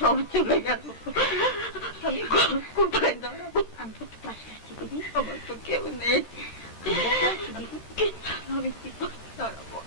সব চলে গেল, কোথায় দাঁড়াবো? আমার তো কেউ নেই, আমি কি দাঁড়াবো?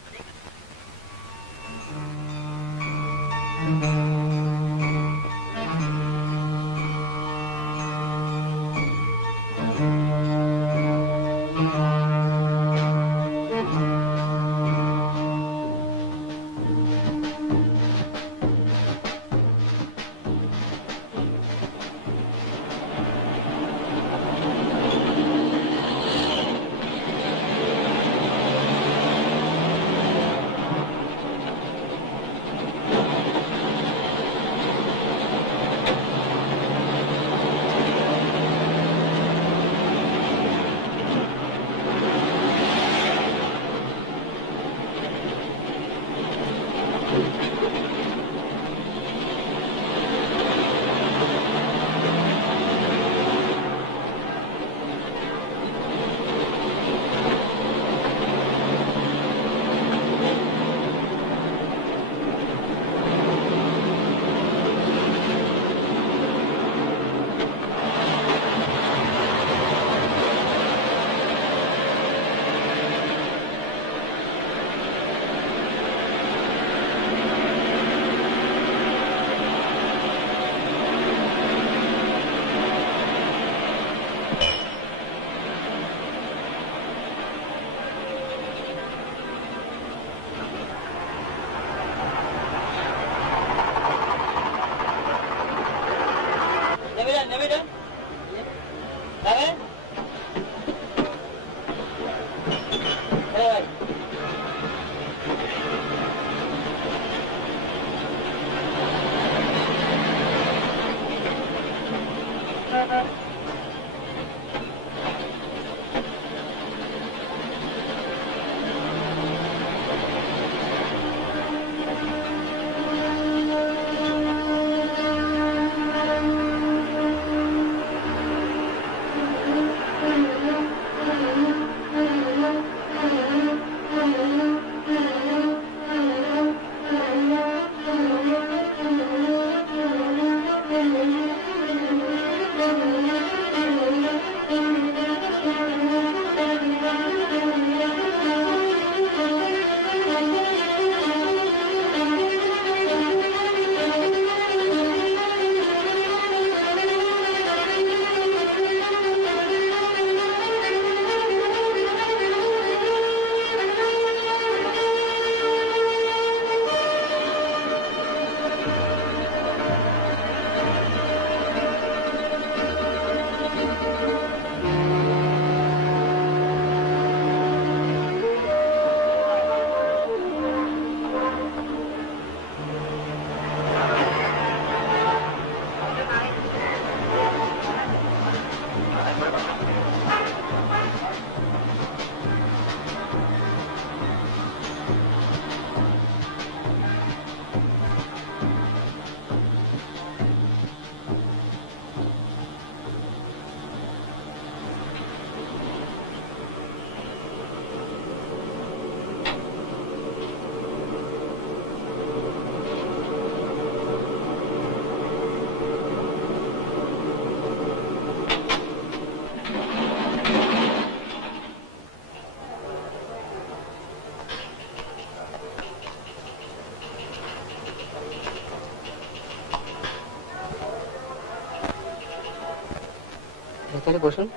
এখানে বসুন।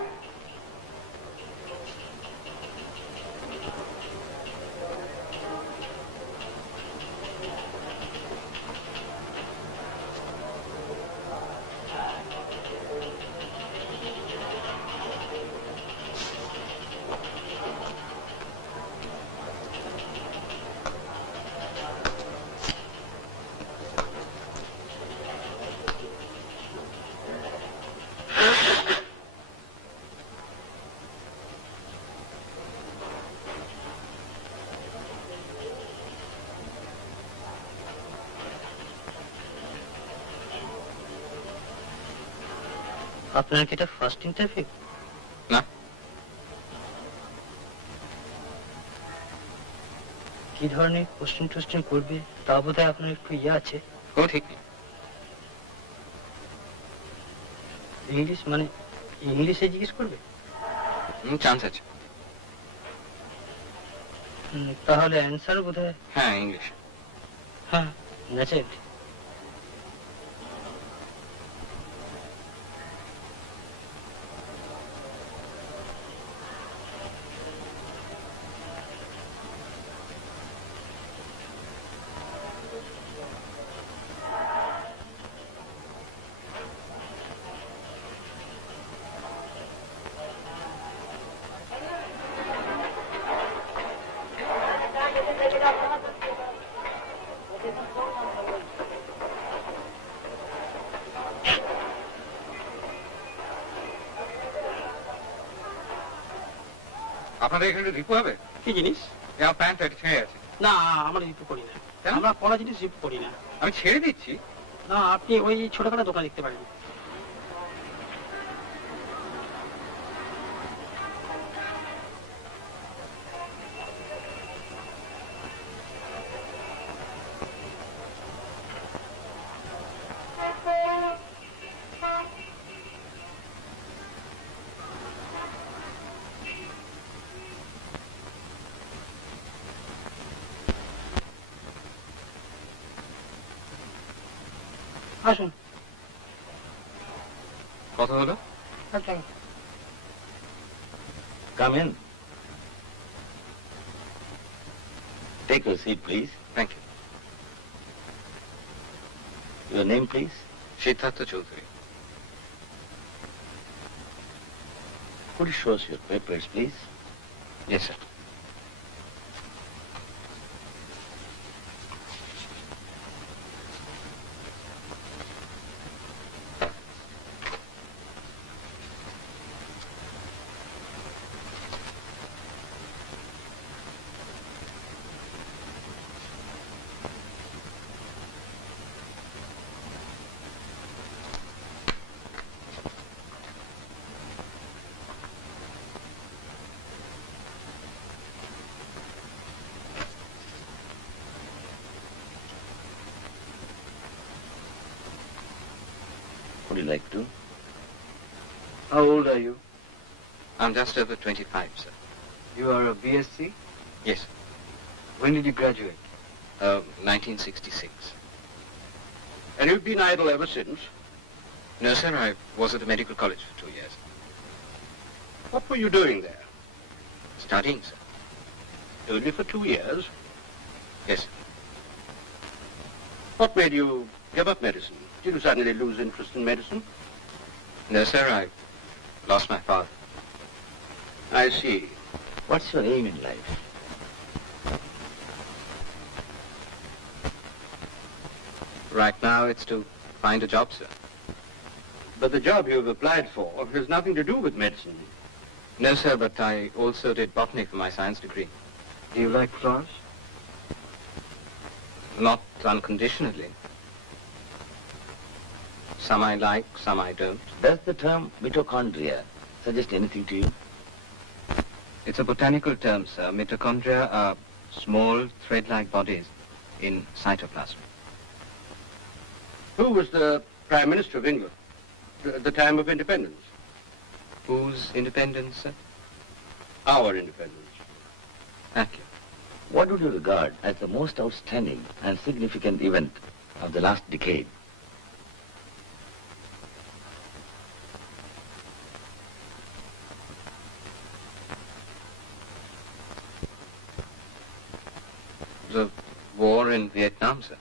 আপনার কি এটা ফার্স্ট ইন্টারভিউ? না। কি ধরনের কোশ্চেন টোশ্চেন করবে তা বোধহয় আপনার একটু ইয়ে আছে। ও ঠিক নেই। ইংলিশ মানে ইংলিশে জিজ্ঞেস করবে? চান্স আছে। তাহলে অ্যান্সার বোধহয় হ্যাঁ ইংলিশ। হ্যাঁ ন্যাচারাল। আপনাদের এখানে রিপু হবে? কি জিনিস? আমার প্যান্ট ছেড়ে আছে। না আমরা রিপু করি না। আমরা পড়া জিনিস রিপু করি না। আমি ছেড়ে দিচ্ছি। না আপনি ওই ছোটখাটো দোকান দেখতে পারেন। আসুন। কথা হলো? Come in. Take your seat, please. Thank you. Your name, please. Siddhartha Chowdhury. Could you show us your papers, please? Yes sir. Would you like to? How old are you? I'm just over 25, sir. You are a BSc? Yes, When did you graduate? 1966. And you've been idle ever since? No, sir, I was at the medical college for 2 years. What were you doing there? Studying, sir. Only for 2 years? Yes, sir. What made you give up medicine? Did you suddenly lose interest in medicine? No, sir, I lost my father. I see. What's your aim in life? Right now, it's to find a job, sir. But the job you've applied for has nothing to do with medicine. No, sir, but I also did botany for my science degree. Do you like flowers? Not unconditionally. Some I like, some I don't. Does the term mitochondria suggest anything to you? It's a botanical term, sir. Mitochondria are small, thread-like bodies in cytoplasm. Who was the Prime Minister of England at the time of independence? Whose independence, sir? Our independence. Thank you. What would you regard as the most outstanding and significant event of the last decade? The war in Vietnam, sir.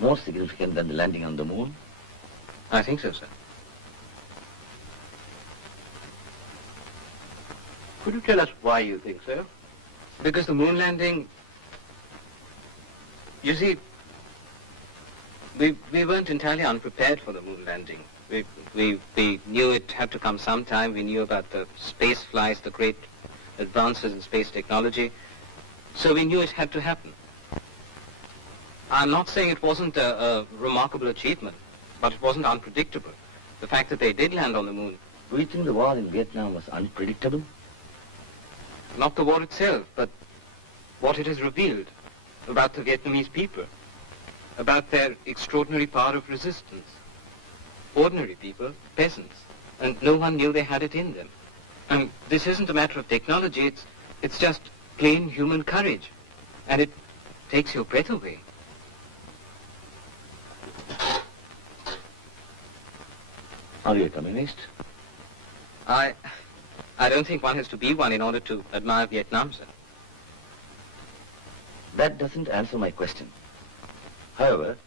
More significant than the landing on the moon? I think so, sir. Could you tell us why you think so? Because the moon landing, you see, we weren't entirely unprepared for the moon landing. We knew it had to come sometime. We knew about the space flights, the great advances in space technology. So we knew it had to happen. I'm not saying it wasn't a remarkable achievement, but it wasn't unpredictable. The fact that they did land on the moon. Do you think the war in Vietnam was unpredictable? Not the war itself, but what it has revealed about the Vietnamese people, about their extraordinary power of resistance. Ordinary people, peasants, and no one knew they had it in them. And this isn't a matter of technology, it's just plain human courage. And it takes your breath away. Are you a communist? I don't think one has to be one in order to admire Vietnam, sir. That doesn't answer my question. However,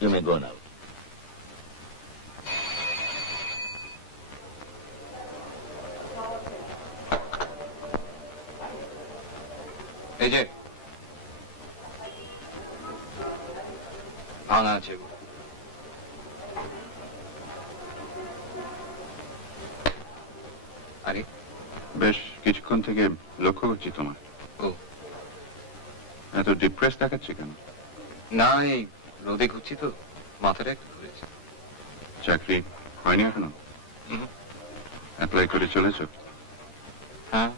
you may go now. Ajay. ভাঙা আছে গো। আরে বেশ কিছুক্ষণ থেকে লক্ষ্য করছি তোমার। ও এত ডিপ্রেস দেখাচ্ছে কেন? না, এই রোদে ঘুরছি তো, মাথাটা একটু ঘুরেছে। চাকরি হয়নি এখনো? অ্যাপ্লাই করে চলেছ? হ্যাঁ।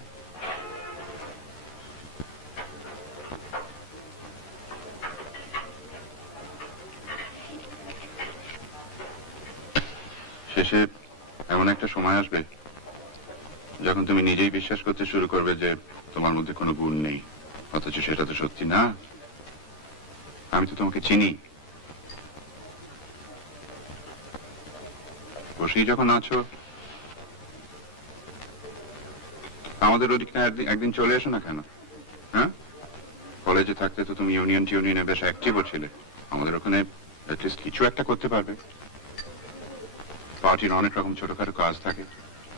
শেষে এমন একটা সময় আসবে যখন তুমি নিজেই বিশ্বাস করতে শুরু করবে যে তোমার মধ্যে কোনো গুণ নেই, অথচ সেটা তো সত্যি না। আমি তো তোমাকে চিনি। বসেই যখন আছো, আমাদের ওদিকে একদিন চলে এসো না কেন? হ্যাঁ, কলেজে থাকতে তো তুমি ইউনিয়নে বেশ অ্যাক্টিভও ছিলে। আমাদের ওখানে অ্যাটলিস্ট কিছু একটা করতে পারবে। পার্টির অনেক রকম ছোটখাটো কাজ থাকে,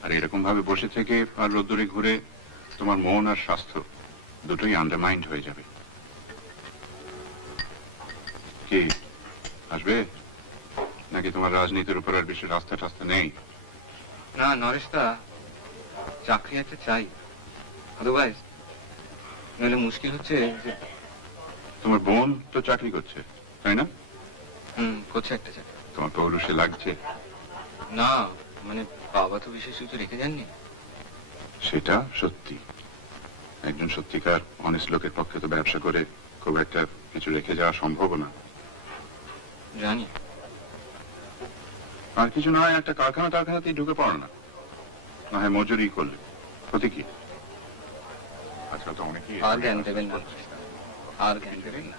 আর এরকম ভাবে বসে থেকে আর রোদ্দুরে ঘুরে তোমার মন আর স্বাস্থ্য দুটোই আন্ডারমাইন্ড হয়ে যাবে। কি আসবে নাকি তোমার রাজনীতির উপর আর বেশি রাস্তা টাস্তা নেই? না নরেশদা, চাকরি একটা চাই, আদারওয়াইজ নইলে মুশকিল হচ্ছে যে। তোমার বোন তো চাকরি করছে, তাই না? করছে একটা চাকরি। তোমার পৌরুষে লাগছে? না, মানে বাবা তো বিশেষ কিছু রেখে যাননি। সেটা সত্যি। একজন সত্যিকার অনেস্ট লোকের পক্ষে তো ব্যবসা করে খুব একটা কিছু রেখে যাওয়া সম্ভব না। জানি। আর কিছু না হয় একটা কারখানাতেই ঢুকে পড়ো না, না হয় মজুরি করলে ক্ষতি কি? আজকাল তো অনেকেই। আর জ্ঞান দেবেন না, আর জ্ঞান দেবেন না।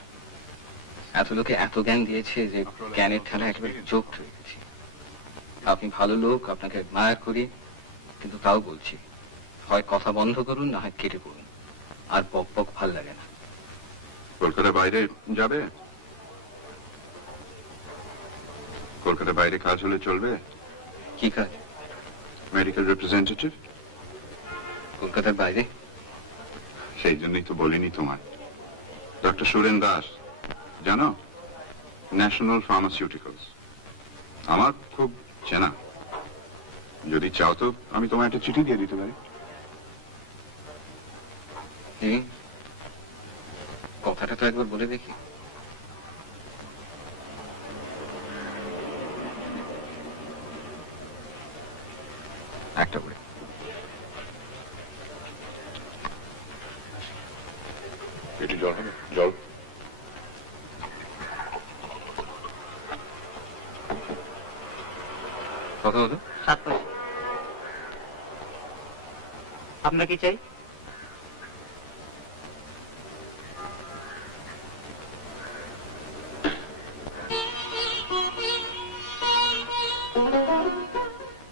এত লোকে এত জ্ঞান দিয়েছে যে জ্ঞানের ঠেলা একেবারে চোখ হয়ে গেছে। আপনি ভালো লোক, আপনাকে অ্যাডমায়ার করি, কিন্তু তাও বলছি, হয় কথা বন্ধ করুন, না হয় কেটে পড়ুন। আর বক বক ভাল লাগে না। কলকাতার বাইরে যাবে? কলকাতার বাইরে কাজ হলে চলবে। কি কাজ? Medical representative. কলকাতার বাইরে? সেই জন্যই তো বলিনি তোমার। ডক্টর সুরেন দাস জানো? National pharmaceuticals. আমার খুব চেনা। যদি চাও তো আমি তোমায় একটা চিঠি দিয়ে দিতে পারি। কথাটা তো একবার বলে দেখি। একটা করে। একটু জল হবে? জল। কত হলো? 7 পয়সা। আপনার কি চাই?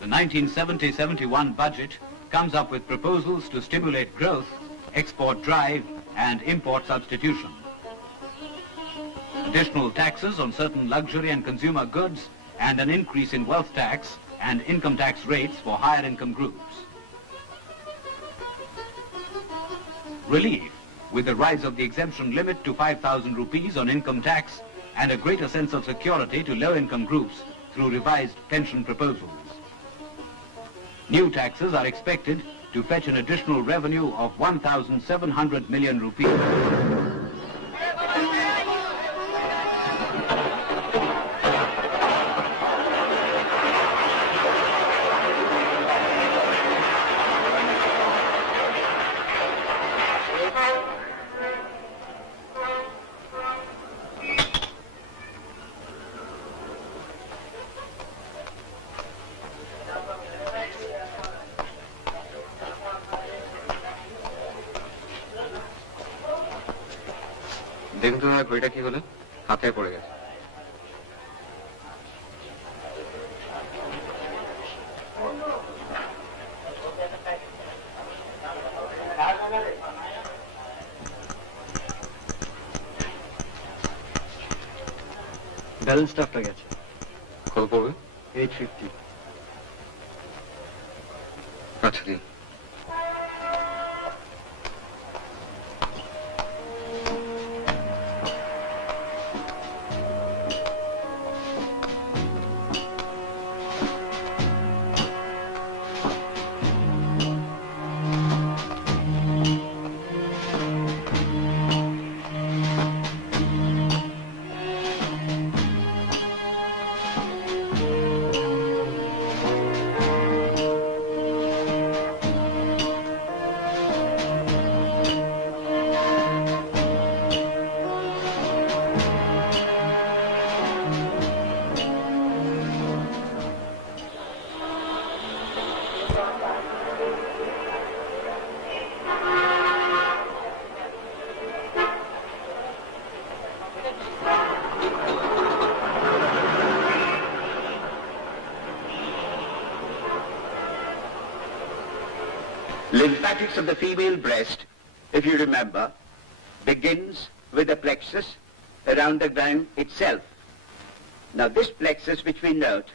The 1970-71 budget comes up with proposals to stimulate growth, export drive, and import substitution. Additional taxes on certain luxury and consumer goods, and an increase in wealth tax and income tax rates for higher income groups. Relief with the rise of the exemption limit to 5,000 rupees on income tax and a greater sense of security to low-income groups through revised pension proposals. New taxes are expected to fetch an additional revenue of 1,700 million rupees. দেখুন তো দাদা ঘড়িটা কি হলো, হাতে পড়ে গেছে। Balance টাফটা গেছে। কত পড়বে? 850। আচ্ছা দিন। Lymphatics of the female breast, if you remember, begins with the plexus around the gland itself. Now this plexus which we note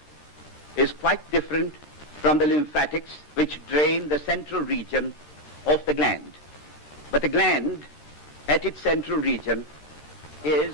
is quite different from the lymphatics which drain the central region of the gland. But the gland at its central region is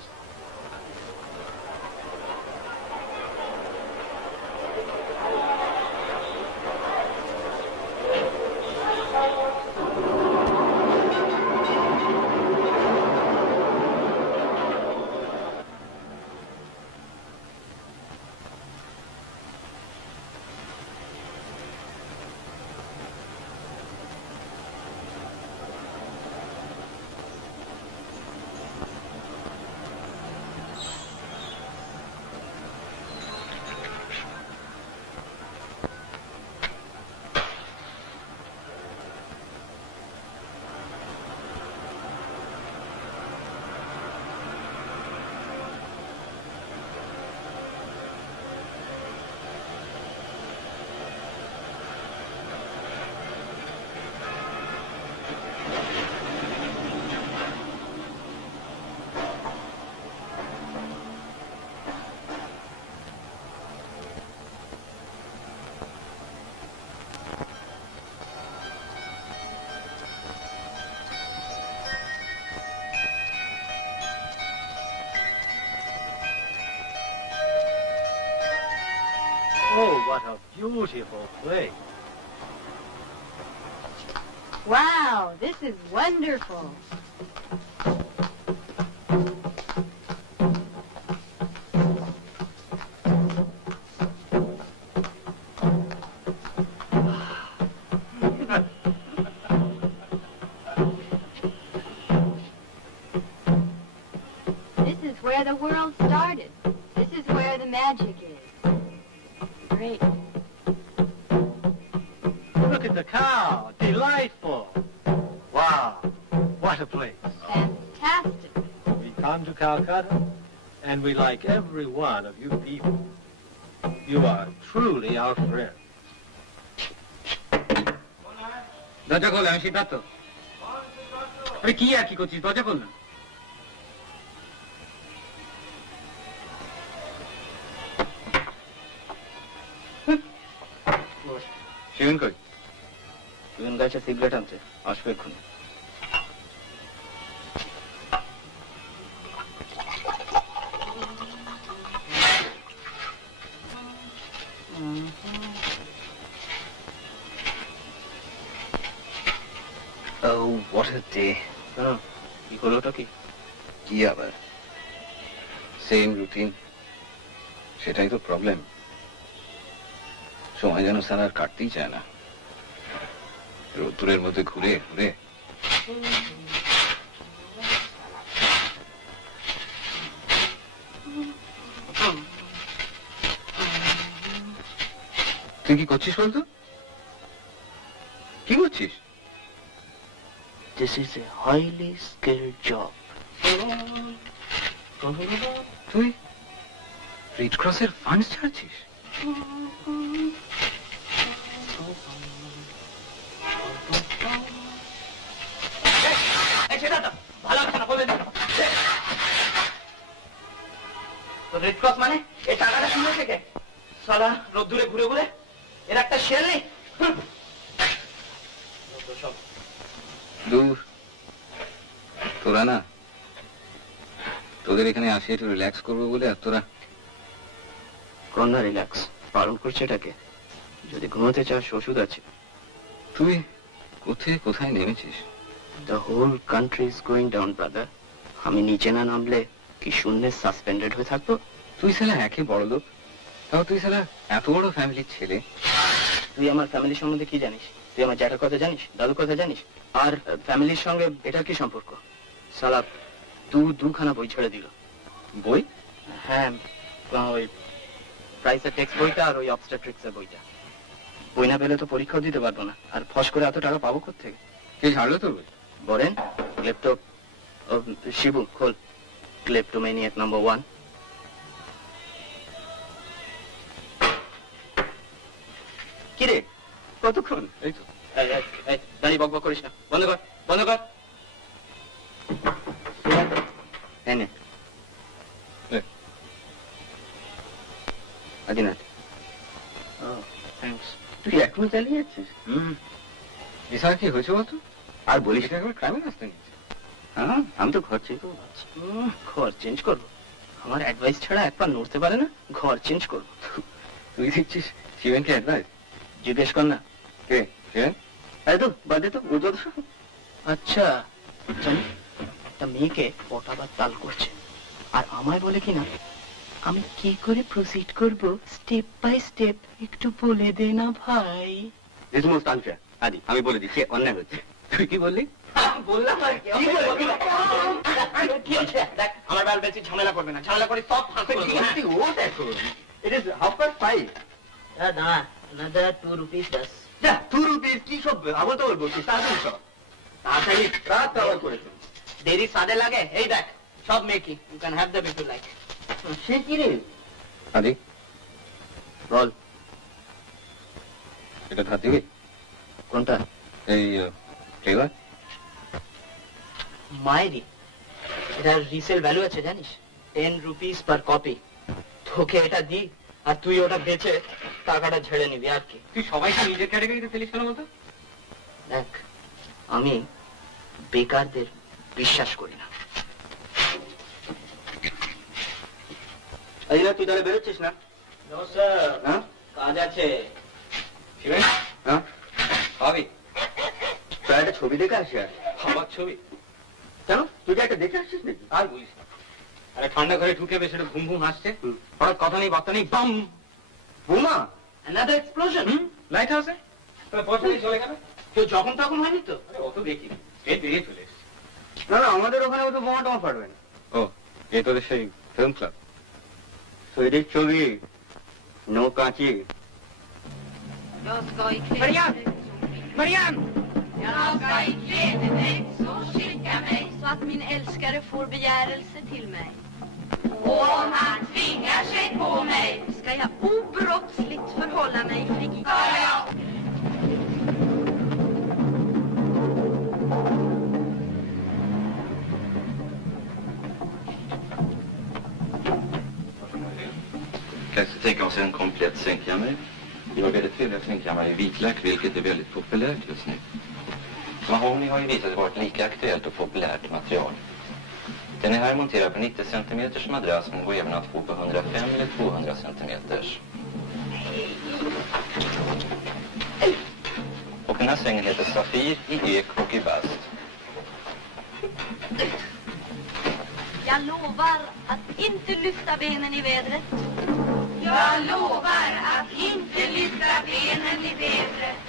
Oh, what a beautiful place. Wow, this is wonderful. This is where the world started. This is where the magic is. Great. Look at the cow. Delightful. Wow. What a place. Fantastic. We come to Calcutta, and we like every one of you people. You are truly our friends. দরজা খোল, আমি সিদ্ধার্থ। আরে কি আর কি করছিস, দরজা খোল না। শিবেন কই? শিবেন গাছে সিগারেট আনছে, আসবে এক্ষুনি। Oh, what a day. কি হলো ওটা কি? কি আবার? Same routine. সেটাই তো প্রবলেম। সময় যেন স্যার আর কাটতেই চায় না। রোদ্দুরের মধ্যে ঘুরে ঘুরে। তুই কি করছিস বলতো? কি করছিস? This is a highly skilled job. তুই রেড ক্রসের ফান্ড ছাড়ছিস? ভালো আছে না বলে রেড ক্রস মানে এই টাকাটা শুনে থেকে সালা রোদ্দুরে ঘুরে ঘুরে এর একটা শেল নেই। দূর তোরা না, তোদের এখানে আসে একটু রিল্যাক্স করবো বলে, আর তোরা কোন না রিল্যাক্স পালন করছে এটাকে। যদি ঘুমোতে চাস ওষুধ আছে। তুই কোথায় নেমেছিস? The whole country is going down brother. আমি নিচে না নামলে কি শূন্যে সাসপেন্ডেড হয়ে থাকবো? তুই শালা একে বড় লোক, তাও তুই শালা এত বড় ফ্যামিলির ছেলে। তুই আমার ফ্যামিলির সম্বন্ধে কি জানিস? তুই আমার জ্যাঠার কথা জানিস, দাদুর কথা জানিস? আর ফ্যামিলির সঙ্গে এটার কি সম্পর্ক? সালা দুখানা বই ছেড়ে দিল। বই? হ্যাঁ, ওই প্রাইসের টেক্সট বইটা আর ওই অবস্ট্রাকট্রিক্স এর বইটা। বই না পেলে তো পরীক্ষাও দিতে পারবো না। আর ফস করে এত টাকা পাবো কোত্থেকে? কে ছাড়লো তোর বই? বলেন ক্লেপ্টো শিবু খোল ক্লেপ্টোম্যানিয়াক নাম্বার 1। কিরে কতক্ষণ? এই তো দাঁড়িয়ে বক বক করিস না, বন্ধ কর বন্ধ কর। এনে আদিনাথ। থ্যাঙ্কস। তুই এখনো চালিয়ে যাচ্ছিস? এছাড়া কি হয়েছে বলতো? আর বলিস না, একবার ক্রাইমে আসতে নিচ্ছে। হ্যাঁ, আমি তো ঘর চেঞ্জ করবো ভাবছি। ঘর চেঞ্জ করবো? আমার অ্যাডভাইস ছাড়া একবার নড়তে পারে না। ঘর চেঞ্জ করবো। তুই দিচ্ছিস শিবেনকে অ্যাডভাইস? জিজ্ঞেস কর না। কে শিবেন? আরে তো বাদে তো ও যত। আচ্ছা জানি একটা মেয়েকে পটাবার তাল করছে, আর আমায় বলে কিনা আমি কি করে প্রসিড করব স্টেপ বাই স্টেপ একটু বলে দে না ভাই। This most unfair. আদি আমি বলে দিচ্ছি অন্যায় হচ্ছে। তুই কি বললি? বললাম আর কি হচ্ছে? দেখ আমার বাল বেশি ঝামেলা করবে না, ঝামেলা করে সব ফাঁস করে দেবো। ও দেখো ইট ইজ 5:30। দাঁড়া another 2 rupees das। যা 2 rupees কি সব আবল তাবল বলছিস? তাড়াতাড়ি সব তাড়াতাড়ি রাত আবার করেছে। দেরি সাদে লাগে। এই দেখ সব মেকি, you can have the beat you like. সে কি রে? আদি বল। এটা ধার দিবি? কোনটা? এই ফ্লেভার। মায়েরি এটার রিসেল ভ্যালু আছে জানিস? 10 rupees per copy। তোকে এটা দি আর তুই ওটা বেচে টাকাটা ঝেড়ে নিবি আর কি। তুই সবাইকে নিজের ক্যাটাগরিতে ফেলিস কেন বলতো? দেখ আমি বেকারদের বিশ্বাস করি না। আইনা তুই তাহলে বেরোচ্ছিস না? হ্যাঁ কাজ আছে। শিবেন হ্যাঁ ভাবি তাহলে একটা ছবি দেখে আসি। আর আমার ছবি? কেন তুই কি একটা দেখে আসছিস নাকি? আর বলিস না, আরে ঠান্ডা ঘরে ঢুকে বেশ একটু ঘুম ঘুম হাসছে, হঠাৎ কথা নেই বার্তা নেই, বাম বোমা, another explosion। লাইট হাউসে পয়সা নিয়ে চলে গেল। কেউ যখন তখন হয়নি তো? আরে অত দেখি স্টেট বেরিয়ে চলে এসছে। না না আমাদের ওখানে তো বোমা টোমা ফাটবে না। ও এ তোদের সেই ফিল্ম ক্লাব? তৈরির ছবি নো কাঁচি। Jag ska i kläder. Marianne! Jag ska i kläder så skicka mig så att min älskare får begärelse till mig. Och om han tvingar sig på mig ska jag obrottsligt förhålla mig fri. Kanske tänka oss en komplett sängkammare. Vi har väldigt trevliga sängkammare i vitlök, vilket är väldigt populärt just nu. Mahogny har ju visat sig vara ett lika aktuellt och populärt material. Den är här monterad på 90 cm madrass, men går även att få på 105 eller 200 cm. Och den här sängen heter Safir i ek och i bast. Jag lovar att inte lyfta benen i vädret. Jag lovar att inte lyfta benen i vädret.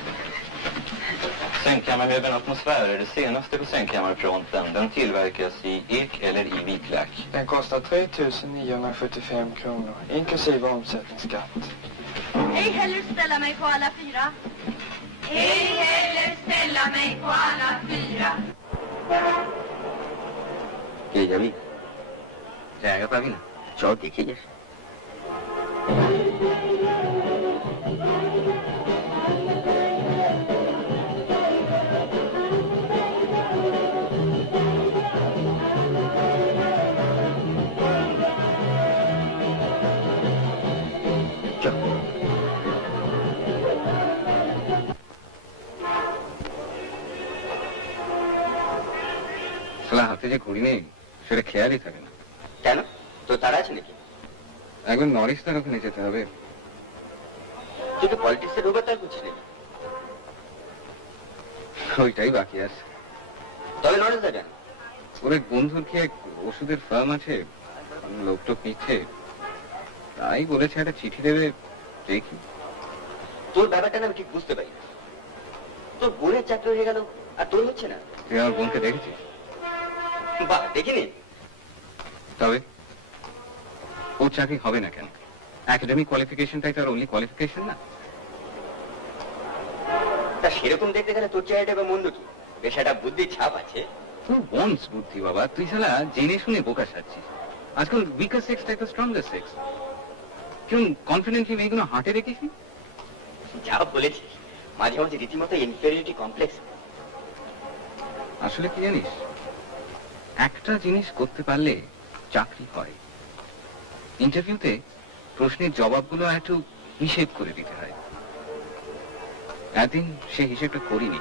Sängkammarmöbeln Atmosfär är det senaste på sängkammarfronten. Den tillverkas i ek eller i vitlök. Den kostar 3 975 kronor, inklusive omsättningsskatt. Ej heller ställa mig på alla fyra. Ej heller ställa mig på alla fyra. Hej, jag vet. জায়গা পাবি না? চল দেখে যাস। হাতে যে ঘড়ি নেই সেটা খেয়ালই থাকে না। কেন, তোর তারা আছে নাকি? একবার নরিস্তার ওখানে যেতে হবে। তুই তো পলিটিক্সের ওভার তার বুঝলি, ওইটাই বাকি আছে। তবে নরিস দেবেন ওর এক বন্ধুর কি এক ওষুধের ফার্ম আছে, লোকটোক নিচ্ছে, তাই বলেছে একটা চিঠি দেবে, দেখি। তোর ব্যাপারটা না আমি ঠিক বুঝতে পারি। তোর বোনের চাকরি হয়ে গেল আর তোর হচ্ছে না। তুই আমার বোনকে দেখেছিস? বাহ, দেখিনি। তবে ওর চাকরি হবে না কেন? একাডেমিক কোয়ালিফিকেশনটাই তার অনলি কোয়ালিফিকেশন না? তা সেরকম দেখতে গেলে তোর চেহারাটা বা মন্দ কি, বেশ একটা বুদ্ধির ছাপ আছে। তুই বন্স বুদ্ধি বাবা, তুই শালা জেনে শুনে বোকা সাজছিস। আজকাল উইকার সেক্সটাই তো স্ট্রঙ্গার সেক্স। কেমন কনফিডেন্টলি মেয়েগুলো হাঁটে রেখেছি? যা বলেছিস, মাঝে মাঝে রীতিমতো ইনফেরিয়রিটি কমপ্লেক্স। আসলে কি জানিস, একটা জিনিস করতে পারলে চাকরি হয়। ইন্টারভিউতে প্রশ্নের জবাবগুলো একটু হিসেব করে দিতে হয়। একদিন সে হিসেবটা করিনি,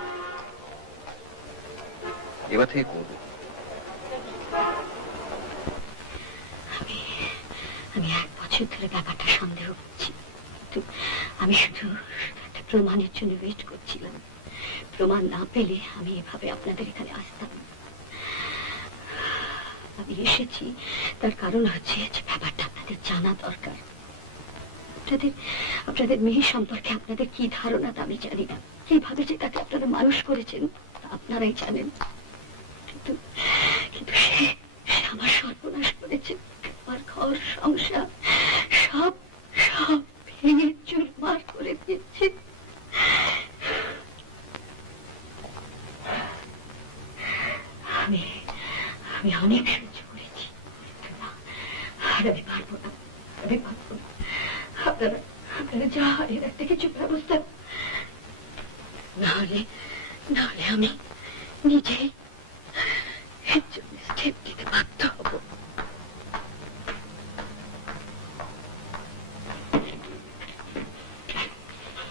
এবার থেকে করবো। আমি 1 বছর ধরে ব্যাপারটা সন্দেহ করছি, কিন্তু আমি শুধু একটা প্রমাণের জন্য ওয়েট করছিলাম। প্রমাণ না পেলে আমি এভাবে আপনাদের এখানে আসতাম। আমি এসেছি তার কারণ হচ্ছে যে ব্যাপারটা আপনাদের জানা দরকার। আপনাদের মেয়ে সম্পর্কে আপনাদের কি ধারণা তা আমি জানি না, কিভাবে যে তাকে আপনারা মানুষ করেছেন আপনারাই জানেন, কিন্তু সে আমার সর্বনাশ করেছে। আমার ঘর সংসার সব ভেঙে চুরমার করে দিচ্ছে। আমি অনেক সহ্য করেছি, আর আমি পারবো না, আপনারা যা এর একটা কিছু ব্যবস্থা, নাহলে আমি নিজেই এর জন্য স্টেপ নিতে বাধ্য হব।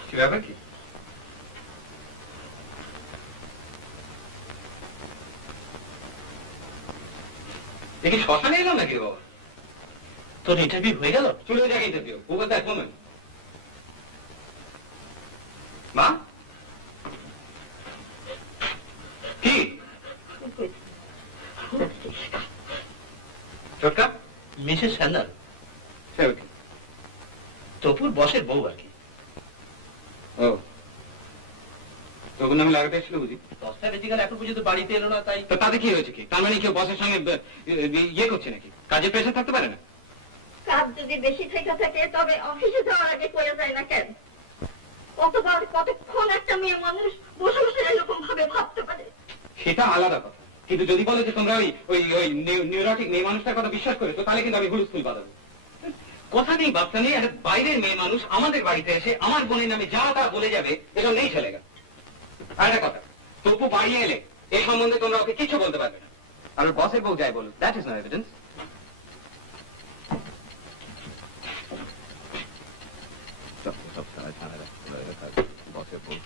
কি ব্যাপার কি? দেখি শ্মশানে এলাম নাকি বাবা? তোর ইন্টারভিউ হয়ে গেল? চলে যাক ইন্টারভিউ। Over that moment. মা কি ছোটকা? মিসেস স্যান্ডাল, তপুর বসের বউ আর কি। ও, তখন আমি লাগাতে এসেছিল বুঝি? 10টা বেজে গেল, এখন পর্যন্ত বাড়িতে এলো না। তাই তো তাতে কি হয়েছে কি? তার মানে কেউ বসের সঙ্গে ইয়ে করছে নাকি? কাজের প্রেশার থাকতে পারে না? কাজ যদি বেশি থেকে থাকে তবে অফিসে যাওয়ার আগে করে যায় না কেন? কতক্ষণ একটা মেয়ে মানুষ বসে বসে এরকম ভাবে ভাবতে পারে? সেটা আলাদা কথা, কিন্তু যদি বলো যে তোমরা ওই নিউরোটিক মেয়ে মানুষটার কথা বিশ্বাস করেছো, তাহলে কিন্তু আমি হুলস্থুল বাঁধাবো। কথা নেই বার্তা নেই, একটা বাইরের মেয়ে মানুষ আমাদের বাড়িতে এসে আমার বোনের নামে যা তা বলে যাবে, এসব নেই চলে গেল। আর একটা কথা, তপু বাড়ি এলে এই সম্বন্ধে তোমরা ওকে কিছু বলতে পারবে না। আর বসের বউ যাই বলুক, দ্যাট ইজ নো এভিডেন্স। বসের বউ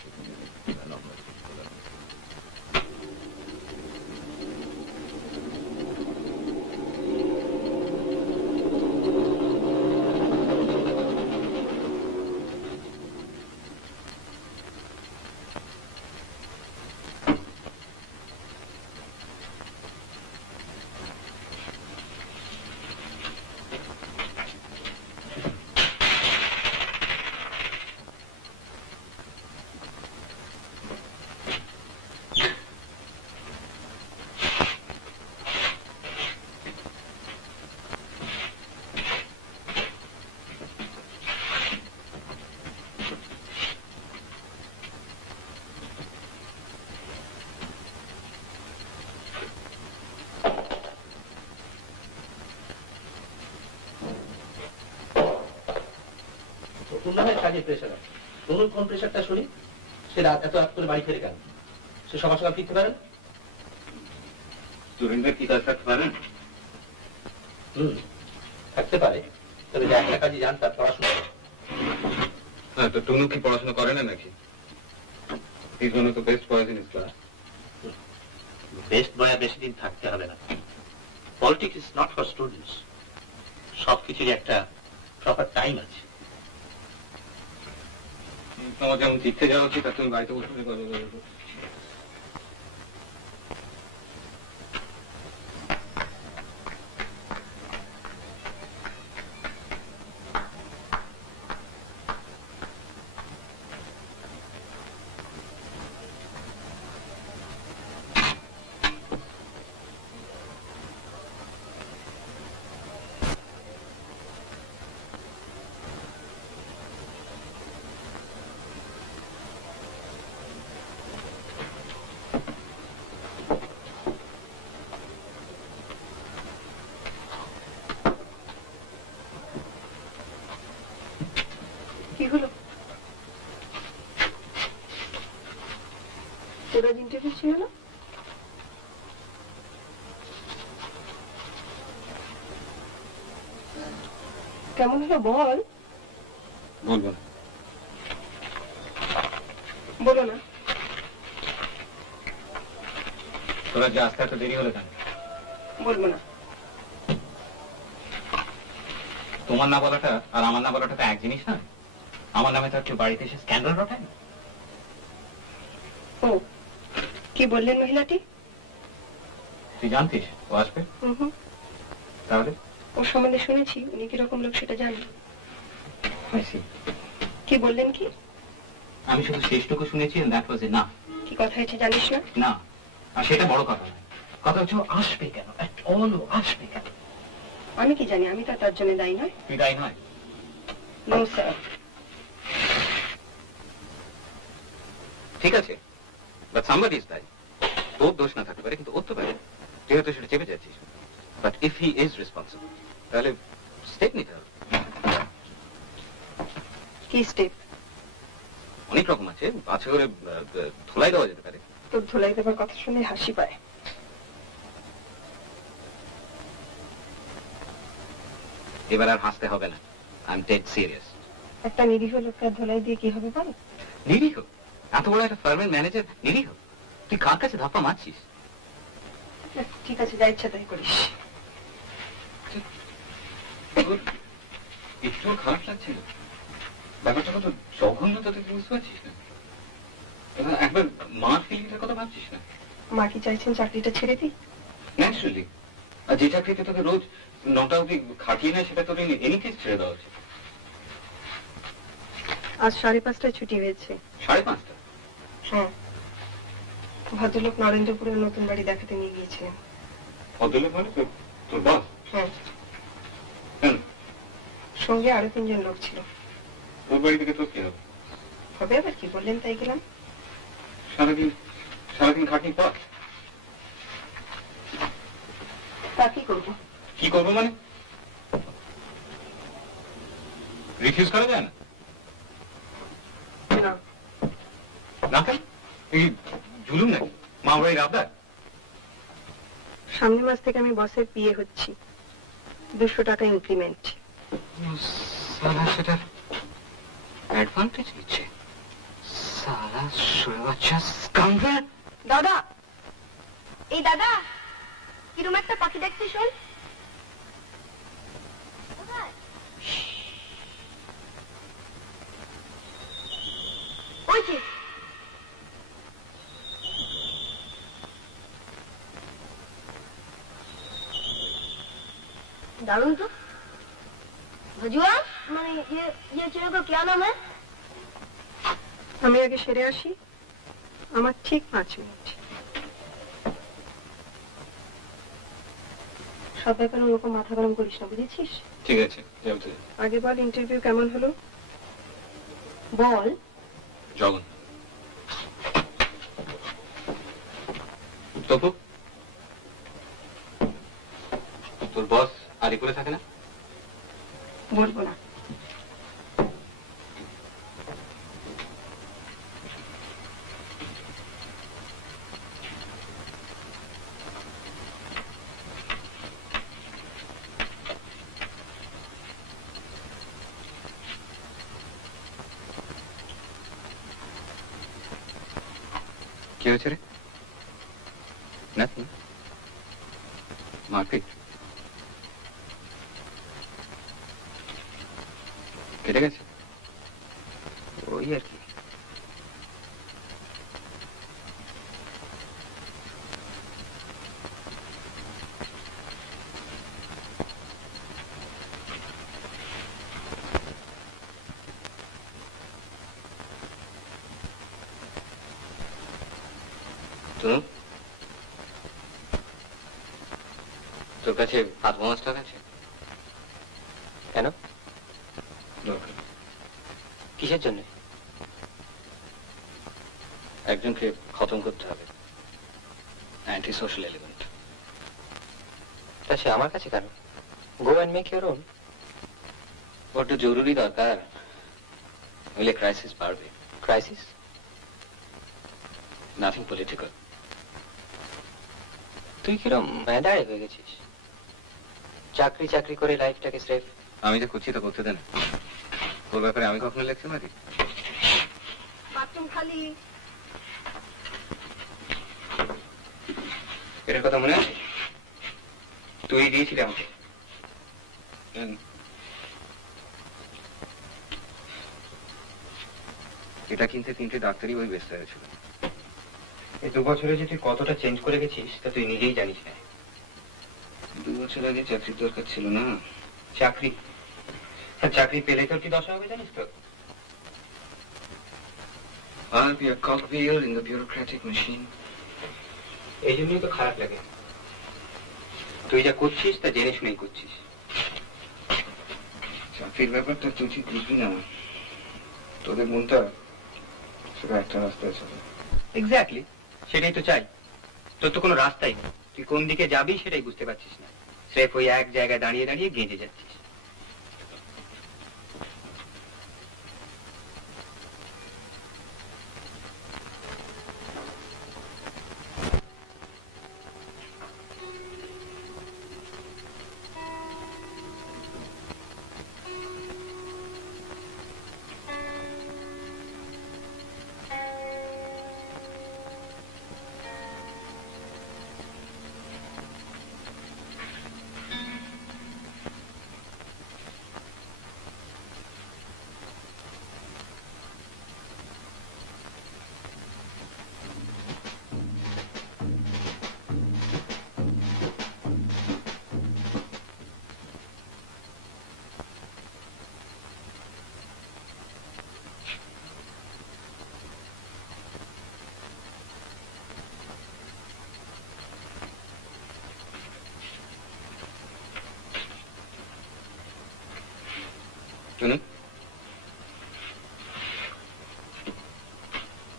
পূর্ণামের কাজের প্রেশার আছে। তনুর কোন প্রেশারটা শরীর, সে রাত এত রাত করে বাড়ি ফিরে কেন? সে সকাল সকাল ফিরতে পারেন? সুরেন্দ্র কি কাজ থাকতে পারেন? থাকতে পারে, তবে যে একটা কাজে যান তার পড়াশোনা। হ্যাঁ, তো টুনু কি পড়াশোনা করে না নাকি? He's one of the best boys in his class. Best বয়া বেশি দিন থাকতে হবে না। Politics is not for students. সবকিছুরই একটা প্রপার টাইম আছে। তোমার যেমন তীর্থে যাওয়া উচিত, তুমি বাড়িতে বসে কথা বলবো। কি হলো? তোরা ইন্টারভিউ ছিল না? কেমন হলো বল? বলবো না। বলো না। তোরা যে আসতে এত দেরি হলো কেন? বলবো না। তোমার না বলাটা আর আমার না বলাটা তো এক জিনিস না। আমার নামে তো কেউ বাড়িতে এসে স্ক্যান্ডাল রটায় না। ও, কি বললেন মহিলাটি? তুই জানতিস ও আসবে? তাহলে ওর সম্বন্ধে শুনেছি, উনি কিরকম লোক সেটা জানি। I see. কি বললেন কি? আমি শুধু শেষটুকু শুনেছি, and that was enough. কি কথা হয়েছে জানিস না? না, আর সেটা বড় কথা নয়। কথা হচ্ছে ও আসবে কেন? At all ও আসবে কেন? আমি কি জানি, আমি তো তার জন্য দায়ী নয়। তুই দায়ী নয়? No sir. ঠিক আছে, বাট somebody is দায়ী। তোর দোষ না থাকতে পারে, কিন্তু ওর তো পারে। তুই হয়তো সেটা চেপে যাচ্ছিস। But if he is responsible, তাহলে স্টেপ নিতে হবে। কি স্টেপ? অনেক রকম আছে। আছে করে ধোলাই দেওয়া যেতে পারে। তোর ধোলাই দেবার কথা শুনে হাসি পায়। এবার আর হাসতে হবে না। I am dead serious. একটা নিরীহ লোককে ধোলাই দিয়ে কি হবে বল? নিরীহ? এত বড় একটা ফার্মের ম্যানেজার নিরীহ? তুই কার কাছে ধাপ্পা মারছিস? ঠিক আছে, যা ইচ্ছা তাই করিস। একটু খারাপ লাগছিল। ব্যাপারটা কত জঘন্য তো তুই বুঝতে পারছিস না। একবার মার ফিলিংটার কথা ভাবছিস না? মা কি চাইছেন চাকরিটা ছেড়ে দিই? ন্যাচুরালি। আর যে চাকরিতে তোকে রোজ 9টা অবধি খাটিয়ে নেয়, সেটা তোর এনি কেস ছেড়ে দেওয়া উচিত। আজ 5:30টায় ছুটি হয়েছে। 5:30? হ্যাঁ, ভদ্রলোক নরেন্দ্রপুরের নতুন বাড়ি দেখাতে নিয়ে গিয়েছিলেন। ভদ্রলোক মানে তোর বস? হ্যাঁ। কেন? সঙ্গে আরো 3 জন লোক ছিল। ওর বাড়ি থেকে তোর কি হবে? হবে আবার কি, বললেন তাই গেলাম। সারাদিন খাটনি পর তা কি করবো? কি করবো মানে? রিফিউজ করা যায় না? না কেন? এই জুলুম নাকি? মা বাড়ির আবদার? সামনের মাস থেকে আমি বসের পিএ হচ্ছি। 200 টাকা ইনক্রিমেন্ট। সেটা অ্যাডভান্টেজ নিচ্ছে। সালা শোয়াচ্ছা স্কাউন্ডার। দাদা, এই দাদা, কিরম একটা পাখি দেখতে শোন। ওই যে दारुण तो भजुआ মানে ये ছেলে को क्या नाम है? আমি আগে সেরে আসি, আমার ঠিক 5 মিনিট। সব ব্যাপারে ওরকম মাথা গরম করিস না, বুঝেছিস? ঠিক আছে, আগে বল ইন্টারভিউ কেমন হলো? বল। জগন তপু, তোর বস আলিপুরে থাকে না? বলবো না। কি হয়েছে রে? মারপিট কেটে গেছে? ওই আর কি। তোর কাছে হাত বোমাস টাকা আছে? কেন? কিসের জন্য? একজনকে খতম করতে হবে, অ্যান্টি সোশ্যাল এলিমেন্ট। তা সে আমার কাছে কেন? Go and make your own. বড্ড জরুরি দরকার, নইলে ক্রাইসিস বাড়বে। ক্রাইসিস? Nothing political. তুই কিরম ম্যাডারে হয়ে গেছিস? চাকরি চাকরি করে লাইফটাকে স্রেফ। আমি যে করছি তা করতে দেন। ওর ব্যাপারে আমি কখনো লেখতে পারি? বাথরুম খালি। এটার কথা মনে আছে? তুই দিয়েছিলি আমাকে। এটা কিনতে 3টে ডাক্তারি বই ব্যস্ত হয়েছিল। এই 2 বছরে যে তুই কতটা চেঞ্জ করে গেছিস তা তুই নিজেই জানিস না। 2 বছর আগে চাকরির দরকার ছিল না। চাকরি? চাকরি পেলে তোর কি দশা হবে জানিস তো? I'll be a cogwheel in the bureaucratic machine. এই জন্যই তো খারাপ লাগে। তুই যা করছিস তা জেনে শুনেই করছিস। চাকরির ব্যাপারটা তুই ঠিক বুঝবি না। তোদের মনটা সেটা একটা রাস্তায় চলে। এক্স্যাক্টলি, সেটাই তো চাই। তোর তো কোনো রাস্তাই নেই, তুই কোন দিকে যাবি সেটাই বুঝতে পারছিস না। স্রেফ ওই এক জায়গায় দাঁড়িয়ে দাঁড়িয়ে গেঁজে যাচ্ছিস।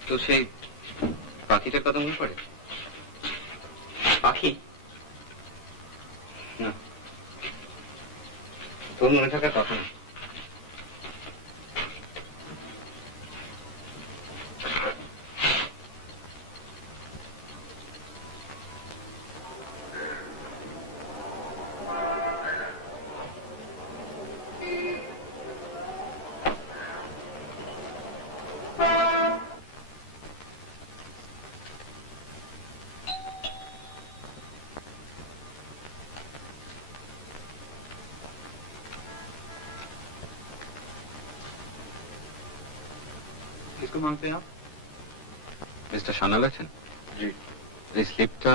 তো সেই পাখিটার কথা মনে পড়ে? পাখি? না, তোর মনে থাকার কথা না। किसको मांगते हैं आप? मिस्टर शानल आছেন? জি। এই স্লিপটা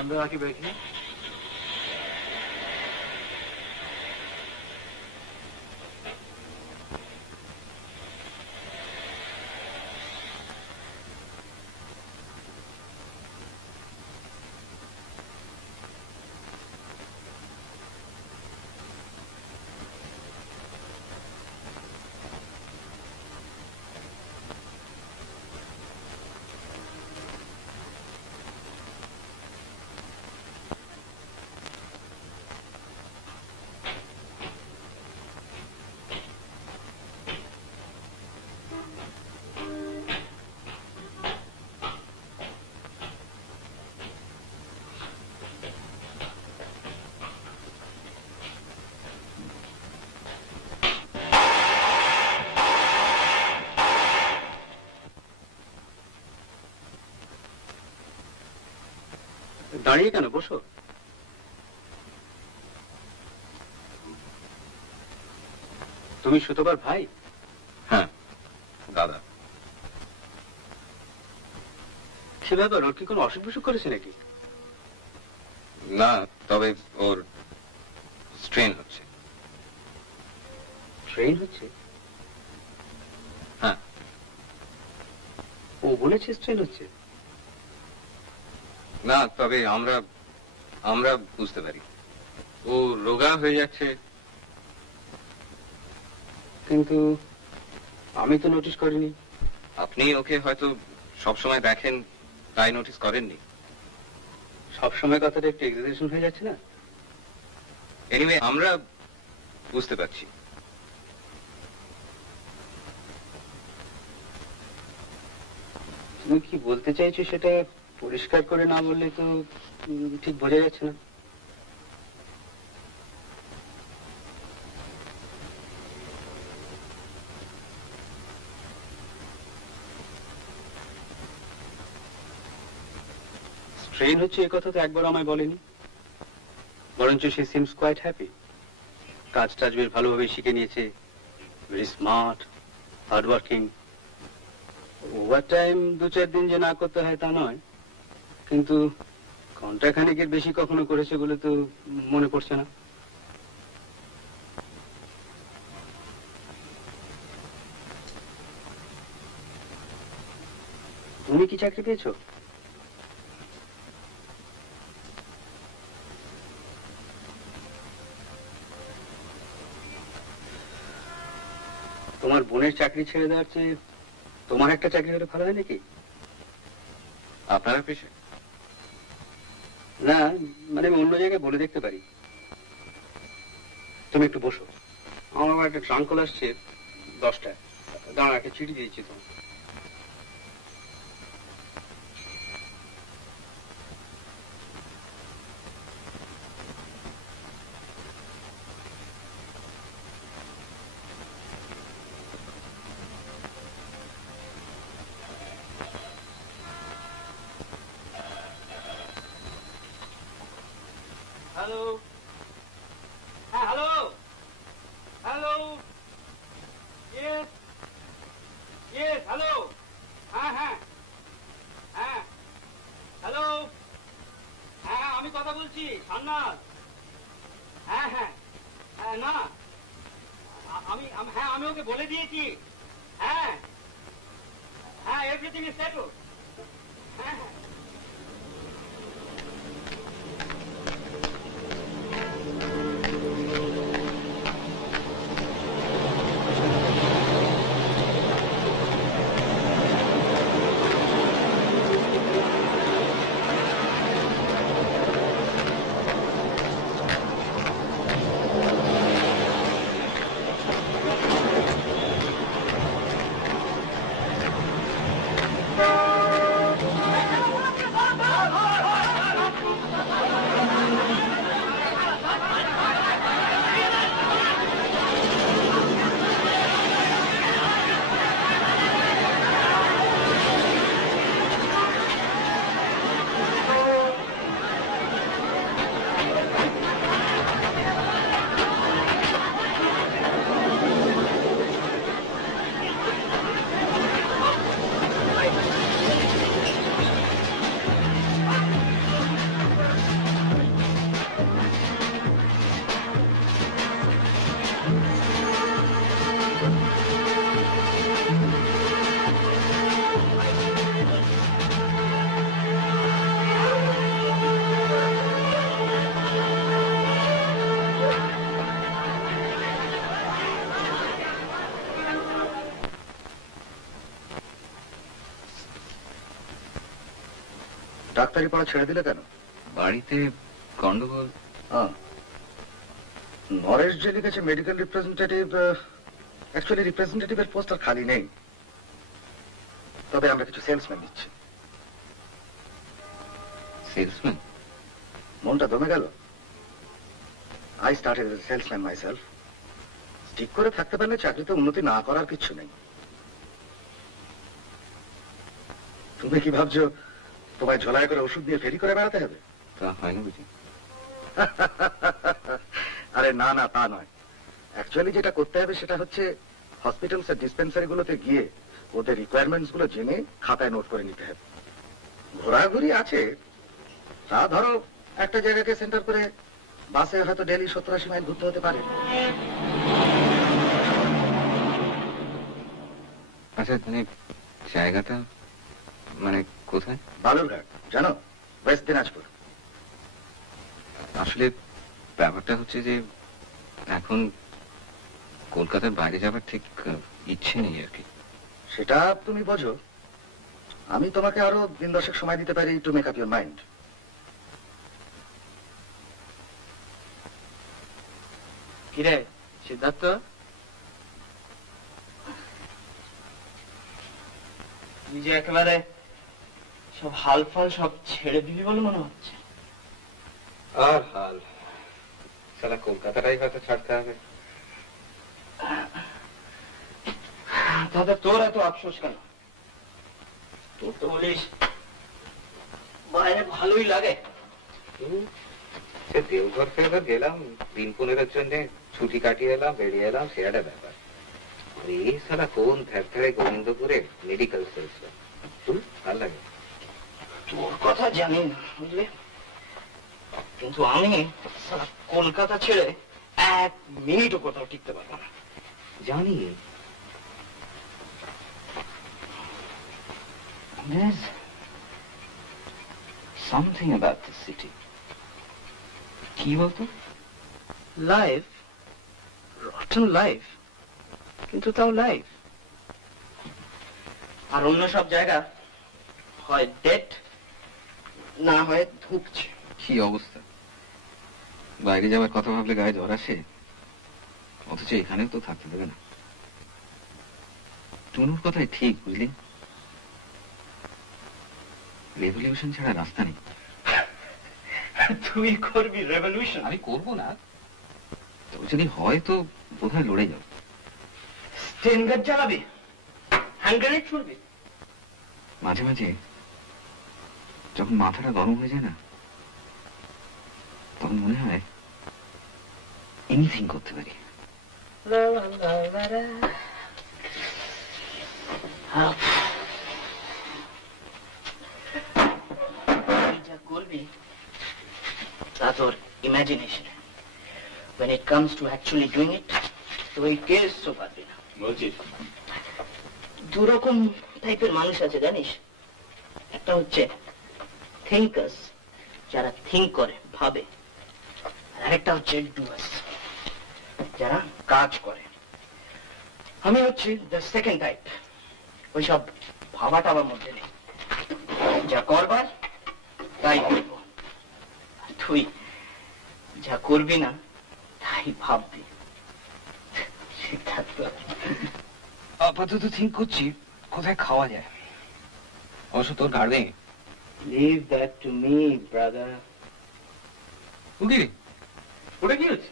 अंदर आके बैठिए। দাঁড়িয়ে কেন, বসো। তুমি সুতোবার ভাই? হ্যাঁ, দাদা। সে ব্যাপার, ওর কি কোনো অসুখ বিসুখ করেছে নাকি? না, তবে ওর স্ট্রেন হচ্ছে। ট্রেন হচ্ছে? হ্যাঁ। ও বলেছে স্ট্রেন হচ্ছে? না, তবে আমরা বুঝতে পারি ও রোগা হয়ে যাচ্ছে। কিন্তু আমি তো নোটিস করিনি। আপনি ওকে হয়তো সবসময় দেখেন, তাই নোটিস করেননি। সবসময় কথাটা একটু এক্সাজারেশন হয়ে যাচ্ছে না? এনিওয়ে, আমরা বুঝতে পারছি। তুমি কি বলতে চাইছো সেটা পরিষ্কার করে না বললে তো ঠিক বোঝা যাচ্ছে না। স্ট্রেন হচ্ছে এ কথা তো একবার আমায় বলেনি, বরঞ্চ সে সিমস কোয়াইট হ্যাপি। কাজ টাজ বেশ ভালোভাবে শিখে নিয়েছে, very smart, hard working. Over time 2-4 দিন যে না করতে হয় তা নয়, কিন্তু ঘন্টা খানিকের বেশি কখনো করেছে বলে তো মনে পড়ছে না। তুমি কি চাকরি পেয়েছো? তোমার বোনের চাকরি ছেড়ে দেওয়ার চেয়ে তোমার একটা চাকরি হলে ভালো হয় নাকি? আপনার অফিসে? না, মানে আমি অন্য জায়গায় বলে দেখতে পারি। তুমি একটু বসো, আমার আবার একটা ট্রাঙ্ক কল আসছে 10টায়। দাঁড়া, একটা চিঠি দিয়েছি তোমার। হ্যালো, হ্যাঁ hello, hello, yes yes, hello, হ্যাঁ হ্যাঁ হ্যাঁ, হ্যালো, হ্যাঁ আমি কথা বলছি সান্নাথ। হ্যাঁ হ্যাঁ হ্যাঁ, না আমি ওকে বলে দিয়েছি। হ্যাঁ হ্যাঁ, এভরিথিং ইজ সেটলড। হ্যাঁ হ্যাঁ। ডাক্তারি পড়া ছেড়ে দিলে কেন? বাড়িতে গন্ডগোল। নরেশ যে লিখেছে মেডিকেল রিপ্রেজেন্টেটিভ, অ্যাকচুয়ালি রিপ্রেজেন্টেটিভের পোস্ট আর খালি নেই, তবে আমরা কিছু সেলসম্যান দিচ্ছি। সেলসম্যান? মনটা দমে গেল। I started as a salesman myself. ঠিক করে থাকতে পারলে চাকরিতে উন্নতি না করার কিছু নেই। তুমি কি ভাবছো তোমায় ঝোলায় করে ওষুধ দিয়ে ফেরি করে বেড়াতে হবে? তা হয় না বুঝি? আরে না না, তা নয়। অ্যাকচুয়ালি যেটা করতে হবে সেটা হচ্ছে হসপিটালস আর ডিসপেন্সারি গুলোতে গিয়ে ওদের রিকোয়ারমেন্টস গুলো জেনে খাতায় নোট করে নিতে হবে। ঘোরাঘুরি আছে, তা ধরো একটা জায়গাকে সেন্টার করে বাসে হয়তো ডেলি 70-80 মাইল ঘুরতে হতে পারে। আচ্ছা, মানে জায়গাটা মানে কোথায়? বালুরঘাট, জানো, ওয়েস্ট দিনাজপুর। আসলে ব্যাপারটা হচ্ছে যে এখন কলকাতার বাইরে যাবার ঠিক ইচ্ছে নেই আর কি। সেটা তুমি বোঝো, আমি তোমাকে আরো দিন-10 সময় দিতে পারি to make up your mind. কিরে সিদ্ধার্থ, তুই যে একেবারে সব হাল ফাল সব ছেড়ে দিবি বলে মনে হচ্ছে। আর হাল সালা কলকাতাটাই হয়তো ছাড়তে হবে। দাদা তোর এত আফসোস কেন? তোর তো বলিস বাইরে ভালোই লাগে। সে দেওঘর ফেরঘর গেলাম, দিন-15 জন্য ছুটি কাটিয়ে এলাম, বেরিয়ে এলাম, সে একটা ব্যাপার। এই সালা কোন ধ্যারে গোবিন্দপুরে মেডিকেল সেলসম্যান, ভালো লাগে। তোর কথা জানি না বুঝলি, কিন্তু আমি সারা কলকাতা ছেড়ে 1 মিনিটও কোথাও টিকতে পারবো না। জানি There's something about the city. কি বলতো? লাইফ, রটন লাইফ, কিন্তু তাও লাইফ। আর অন্য সব জায়গা হয় ডেট, না হয় ধুকছে। কি অবস্থা! বাইরে যাওয়ার কথা ভাবলে গায়ে জ্বর আসে, অথচ এখানেও তো থাকতে দেবে না। টুনুর কথাই ঠিক বুঝলি, রেভলিউশন ছাড়া রাস্তা নেই। তুই করবি রেভলিউশন? আমি করবো না, তবে যদি হয় তো বোধহয় লড়ে যাও। স্টেনগার জ্বালাবি, হ্যান্ড গ্রেনেড ছুড়বি। মাঝে মাঝে যখন মাথাটা গরম হয়ে যায় না, তখন মনে হয় এনিথিং করতে পারি। যা করবি তা তোর imagination, when it comes to actually doing it, তুই কেসও পারবি না। বলছিস? দুরকম টাইপের মানুষ আছে জানিস, একটা হচ্ছে থিঙ্কার্স, যারা থিঙ্ক করে, ভাবে, আর আরেকটা হচ্ছে ডুয়ার্স, যারা কাজ করে। আমি হচ্ছি দ্য সেকেন্ড টাইপ, ওইসব ভাবাটা আমার মধ্যে নেই, যা করবার তাই করব। তুই যা করবি না তাই ভাববি। আপাতত থিঙ্ক করছি কোথায় খাওয়া যায়, অবশ্য তোর ঘাড় নেই। Leave that to me, brother. উকি ওটা কি হচ্ছে?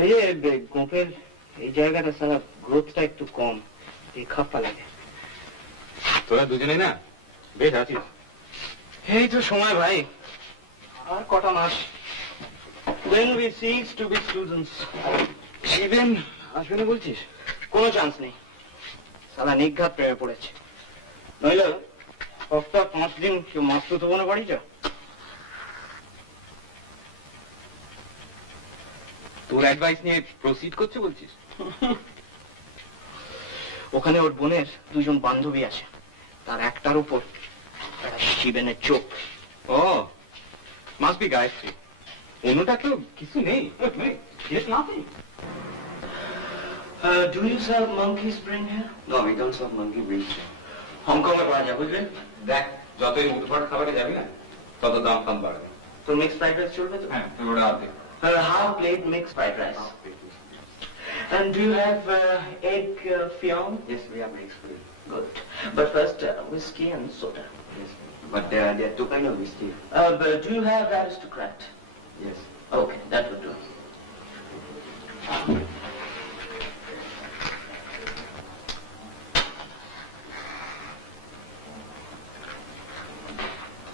এই যে গোপের এই জায়গাটা সারা গ্রোথটা একটু কম, এই খাপ্পা লাগে। তোরা দুজনে না বেশ আছিস। এই তো সময় ভাই, আর কটা মাস, then we cease to be students. Shiben আসবে না বলছিস? কোনো চান্স নেই, সালা নিঘাত প্রেমে পড়েছে। নইলে সপ্তাহ 5 দিন কেউ মাস্তুত বোনে বাড়ি যা। তোর অ্যাডভাইস নিয়ে প্রসিড করছে বলছিস? ওখানে ওর বোনের 2 জন বান্ধবী আছে, তার একটার উপর শিবেনের চোখ। ও মাস্ট বি গায়ত্রী, অন্যটা তো কিছু নেই। Do you serve monkey's brain here? No, we don't serve monkey brains. হংকংয়ে পাওয়া যায় বুঝলেন। দেখ, যতই উদ্ভট খাবারে যাবি না তত দাম ফাম বাড়বে। তো মিক্স ফ্রাইড রাইস চলবে তো? হ্যাঁ, তোর ওটা অর্ধেক। Half plate mixed fried rice. And do you have egg fion? Yes, we have eggs for you. Good. But first, whiskey and soda. Yes, but there are 2 kinds of whiskey. But do you have aristocrat? Yes. Okay, that would do.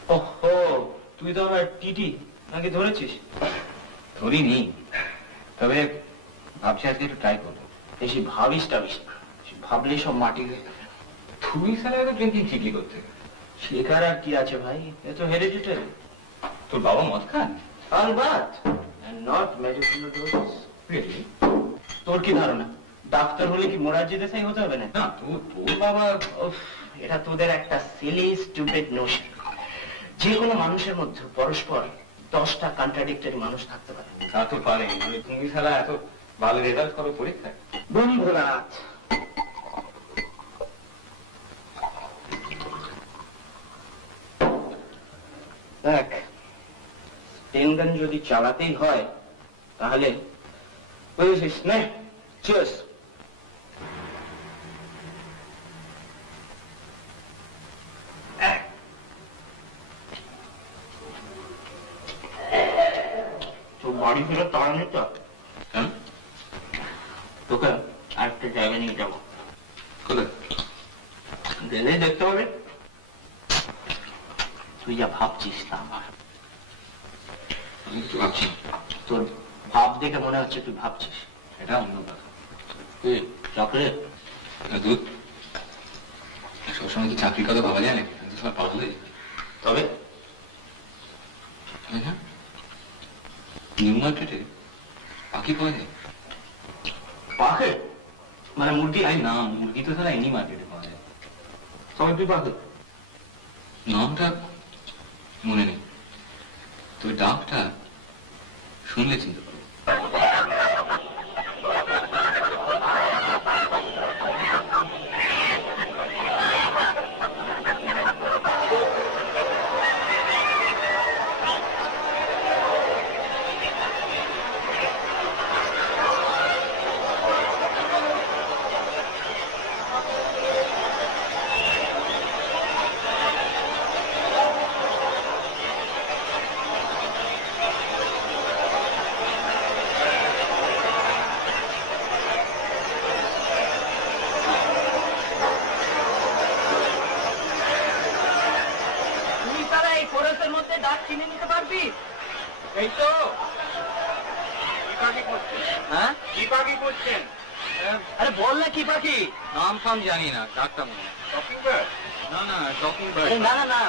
Oh, তুই তো আবার TT নাকি ধরেছিস? ধরিনি, তবে ভাবছি আজকে একটু try করবো। বেশি ভাবিস টাবিস না, ভাবলে সব মাটি হয়ে যাবে। তুই সারা তো ড্রিঙ্কিং শিখলি করতে। শেখার আর কি আছে ভাই, এ তো হেরিডিটারি। তোর বাবা মদ খান? আলবাত, and not medicinal doses. Really? তোর কি ধারণা ডাক্তার হলে কি মোরারজি দেশাই হতে হবে না? না, তোর বাবা। এটা তোদের একটা সিলি স্টুপিড নোশন। যে কোনো মানুষের মধ্যে পরস্পর 10টা কন্ট্রাডিক্টরি মানুষ থাকতে পারে। তা তো পারে, মানে তুমি সারা এত ভালো রেজাল্ট করো পরীক্ষায়। বন্ধুরাত, দেখ, স্টেনগান যদি চালাতেই হয় তাহলে বুঝেছিস না? চিয়ার্স। তোর বাড়ি ফিরে তাড়া নিতে তোকে আরেকটা জায়গায় নিয়ে যাবো। গেলে দেখতে হবে তুই যা ভাবছিস তা আমার। তোর ভাব দেখে মনে হচ্ছে তুই ভাবছিস। এটা অন্য কথা। চকলেট দুধ সবসময় কি চাকরির কথা ভাবা যায় না? সব পাগল হয়ে তবে নিউ মার্কেটে পাখি পাওয়া যায়? পাখি মানে মুরগি? না, মুরগি তো সারা এনি মার্কেটে পাওয়া যায়। তবে তুই পাখি নামটা মনে নেই, তবে ডাকটা শুনলে চিনতে পারবো। আরে বল না কি পাখি? নাম ফাম জানি না, ডাকটা মনে। Talking bird? না না, টকিং বার্ড না না না,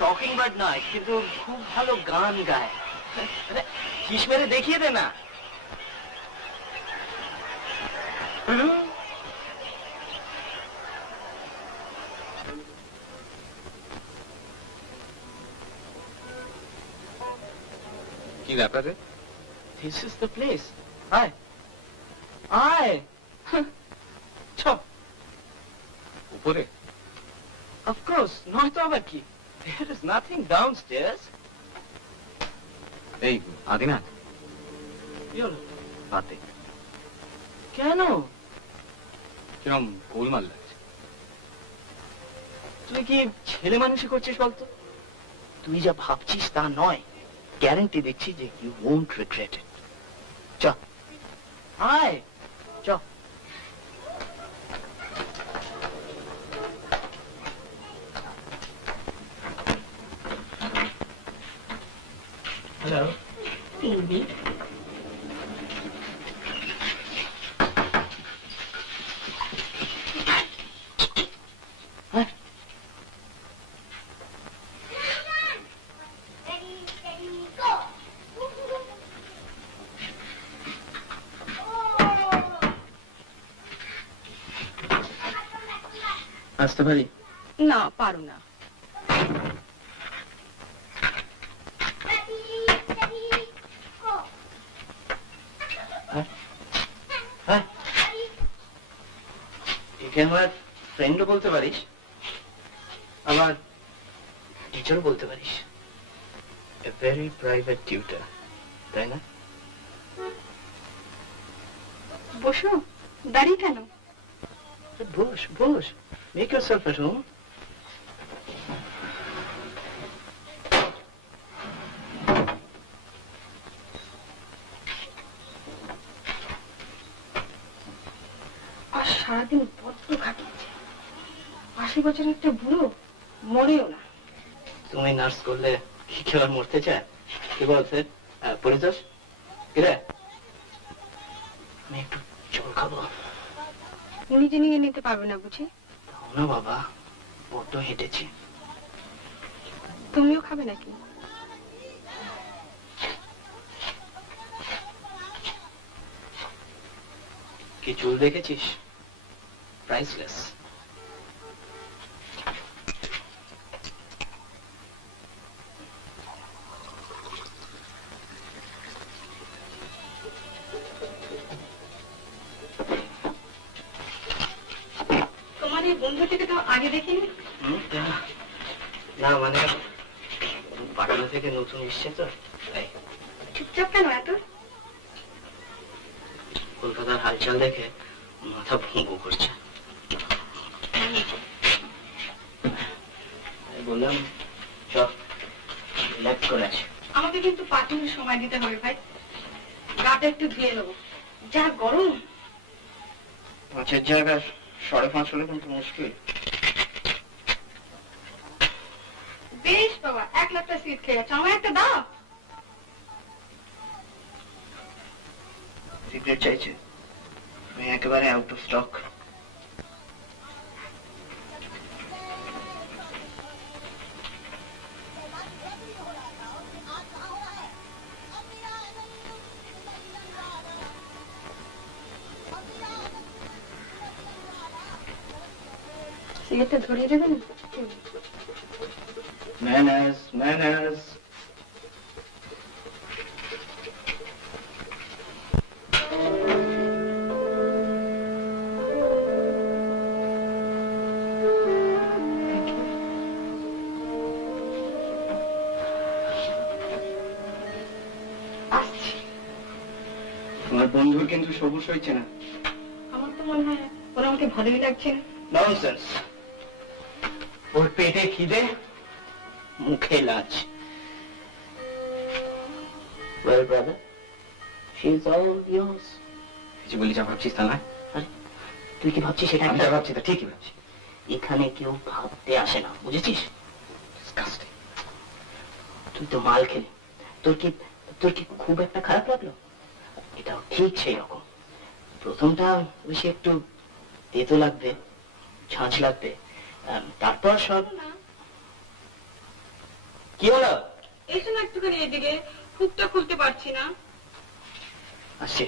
টকিং বার্ড নয়, কিন্তু খুব ভালো গান গায়। কিস মেরে দেখিয়ে দে না। কি ব্যাপার রে? This is the place. Aye. Aye. Chop উপরে? Of course, নয়তো আবার কি? There is nothing downstairs. এই আদিনাথ, কি হলো? বাতে কেন? কিরম গোলমাল লাগছে। তুই কি ছেলে মানুষই করছিস বলতো? তুই যা ভাবছিস তা নয়। গ্যারান্টি দিচ্ছি যে you won't regret it. চ আয়, চ। Hello Cindy. আসতে পারি? না, পারো না। একে আমার ফ্রেন্ডও বলতে পারিস, আবার টিচারও বলতে পারিস। A very private tutor, তাই না? বসো, দাঁড়িয়ে কেন? বস বস, make yourself at home. আর সারাদিন বড্ড খাটিয়েছে। 80 বছরের একটা বুড়ো, মরেও না। তুমি নার্স করলে কি কেউ আর মরতে চায়? কি বলছে পরিতোষ? কিরে, আমি একটু জল খাবো। নিজে নিয়ে নিতে পারবে না বুঝি? না বাবা, বড্ড হেঁটেছি। তুমিও খাবে নাকি? কি চুল দেখেছিস? প্রাইসলেস। তোমার এই বন্ধুটিকে তো আগে দেখিনি। না মানে পাটনা থেকে নতুন এসছে তো। চুপচাপ কেন এত? কলকাতার হালচাল দেখে মাথা ভঙ্গ করছে। বললাম চল রিল্যাক্স করে আসি। আমাকে কিন্তু 5 মিনিট সময় দিতে হবে ভাই, গাটা একটু ধুয়ে নেবো, যা গরম। 5-এর জায়গায় 5.5 হলে কিন্তু মুশকিল। বেশ বাবা, 1 লাখটা সিট খেয়ে যাচ্ছে, আমার একটা দাও। সিগারেট চাইছে? আমি একেবারে আউট অফ স্টক। সিগারেটটা ধরিয়ে দেবেন? Manners, manners. তোমার বন্ধুর কিন্তু সবুজ হয়েছে না। আমার তো মনে হয় ওর আমাকে ভালোই লাগছে। ননসেন্স। ওর পেটে খিদে, মুখে লাজ। Well, brother, she's all yours. কিছু বলি যা ভাবছিস তা না। তুই কি ভাবছিস সেটা? আমি যা ভাবছি তা ঠিকই ভাবছি। এখানে কেউ ভাবতে আসে না, বুঝেছিস? তুই তো মাল খেলি, তোর কি খুব একটা খারাপ লাগলো? এটাও ঠিক সেই রকম। প্রথমটা বেশি একটু তেতো লাগবে, ঝাঁঝ লাগবে, তারপর সব। কি হলো? এসো না একটুখানি এদিকে, হুকটা খুলতে পারছি না। আসছে।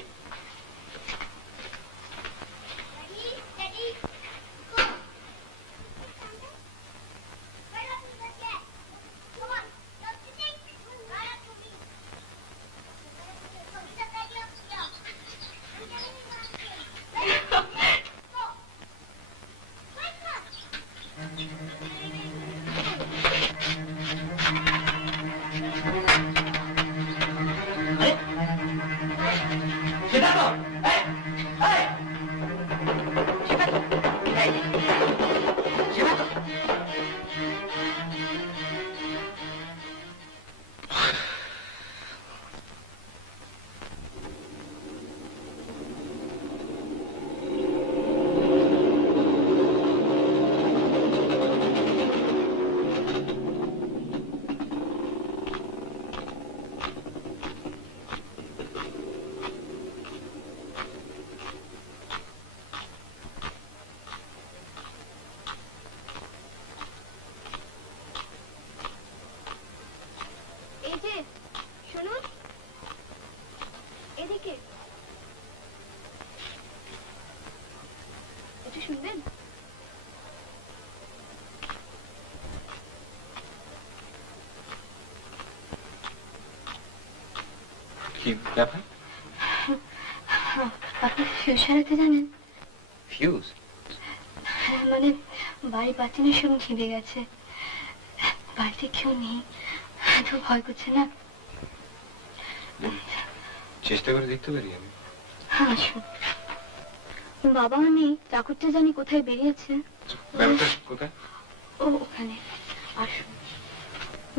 কি ব্যাপার? আপনি ফিউজ সারাতে জানেন? ফিউজ? মানে বাড়ি পাচ্ছিনা, সব ঘিরে গেছে, বাড়িতে কেউ নেই, তো ভয় করছে না। চেষ্টা করে দেখতে পারি আমি? হ্যাঁ আসুন। বাবাও নেই, চাকরটা জানি কোথায় বেরিয়েছে। কোথায়? ও ওখানে। আসুন।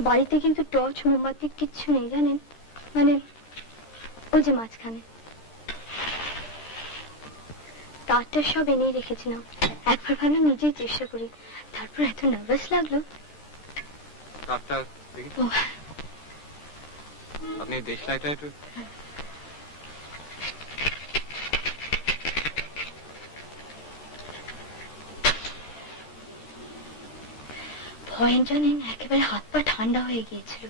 বাড়িতে কিন্তু টর্চ মোমবাতি কিচ্ছু নেই জানেন, মানে ওই যে মাঝখানে তারটা সব এনে রেখেছিলাম, একবার ভাবলাম নিজেই চেষ্টা করি, তারপর এত নার্ভাস লাগলো। আপনি দেশলাইটা একটু ভয় জানেন একেবারে হাত পা ঠান্ডা হয়ে গিয়েছিল,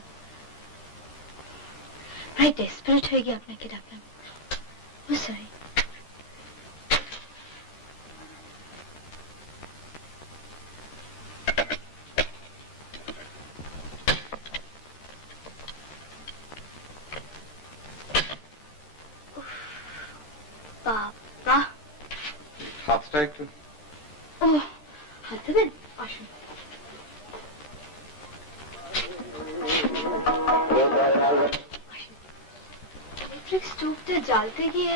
প্রায় ডেসপারেট হয়ে গিয়ে আপনাকে ডাকলাম। সরি। বাবা, হাতটা একটু। ও হাত দেবেন? আসুন। ইলেকট্রিক স্টোভটা জ্বালতে গিয়ে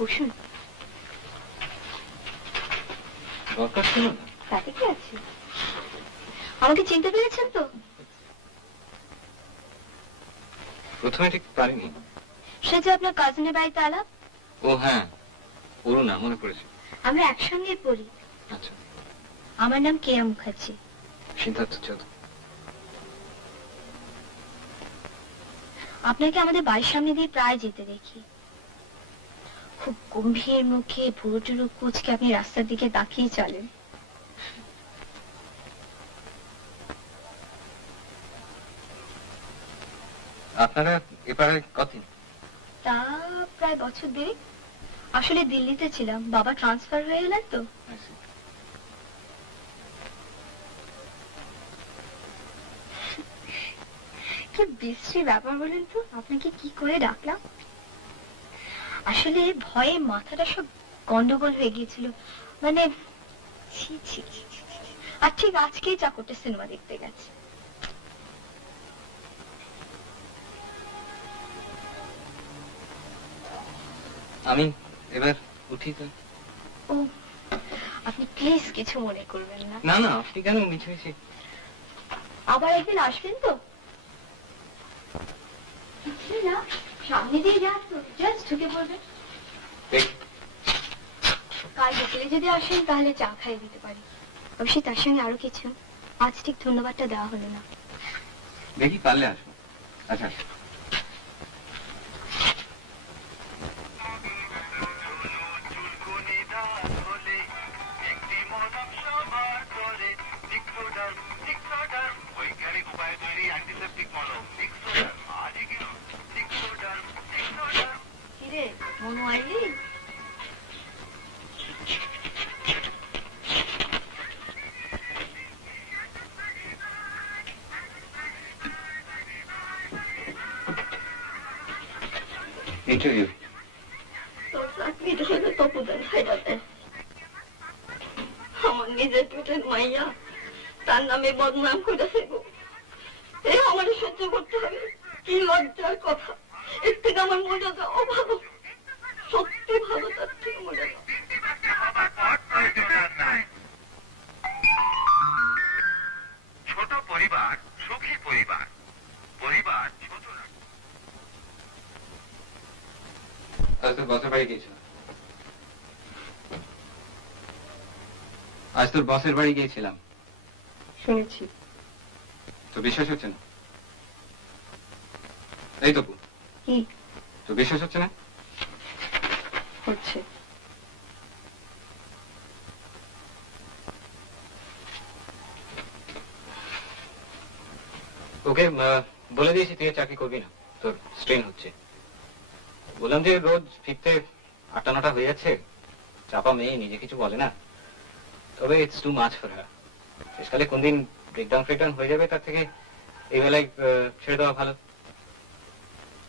বসুন। দরকার ছিল না। তাতে কি আছে? আমাকে চিনতে পেরেছেন তো? প্রথমে ঠিক পারিনি। সে যে আপনার কাজিনের বাড়িতে আলাপ। ও হ্যাঁ, অরুণা, মনে পড়েছে। আমরা একসঙ্গে পড়ি। আচ্ছা। আমার নাম কেয়া মুখার্জি। সিদ্ধার্থ চৌধুরী। আপনাকে আমাদের বাড়ির সামনে দিয়ে প্রায় যেতে দেখি। খুব গম্ভীর মুখে ভুরু টুরু কুচকে আপনি রাস্তার দিকে তাকিয়ে চলেন। আপনারা এবারে কতদিন? তা প্রায় বছর দেড়েক। আসলে দিল্লিতে ছিলাম, বাবা ট্রান্সফার হয়ে গেলেন তো। কি বিশ্রী ব্যাপার বলেন তো, আপনাকে কি করে ডাকলাম? আসলে ভয়ে মাথাটা সব গন্ডগোল হয়ে গিয়েছিল, মানে ছি ছি ছি ছি। আর ঠিক আজকেই চাকরটা সিনেমা দেখতে গেছে। আমি এবার উঠি তো। ও, আপনি প্লিজ কিছু মনে করবেন না। না না, আপনি কেন মিছে মিছে? আবার একদিন আসবেন তো? না, সামনে দিয়ে যান তো, জাস্ট ঢুকে পড়বেন। কাল বিকেলে যদি আসেন তাহলে চা খাইয়ে দিতে পারি। অবশ্যই তার সঙ্গে আরো কিছু। আজ ঠিক ধন্যবাদটা দেওয়া হলো না। দেখি পারলে আসবো। আচ্ছা। কিরে মনু আইলি? Interview. আমার নিজের পেটের মাইয়া তার নামে বদনাম করে ফেলবো, এ আমার সহ্য করতে হবে। কি লজ্জার কথা! এর থেকে আমার মর্যাদা অভাব, সত্যি ভালো তার থেকে মর্যাদা। ছোট পরিবার সুখী পরিবার, পরিবার ছোট না। আজ তোর বসের বাড়ি গিয়েছিলাম। আজ তোর বসের বাড়ি গিয়েছিলাম। শুনেছি। তো বিশ্বাস হচ্ছে না? এই তপু, কি তো বিশ্বাস হচ্ছে না? হচ্ছে। ওকে বলে দিয়েছি তুই চাকরি করবি না, তোর স্ট্রেন হচ্ছে। বললাম যে রোজ ফিরতে 8-9টা হয়ে যাচ্ছে, চাপা মেয়ে, নিজে কিছু বলে না, তবে it's too much for her. শেষকালে কোন দিন ব্রেকডাউন হয়ে যাবে, তার থেকে এই বেলায় ছেড়ে দেওয়া ভালো।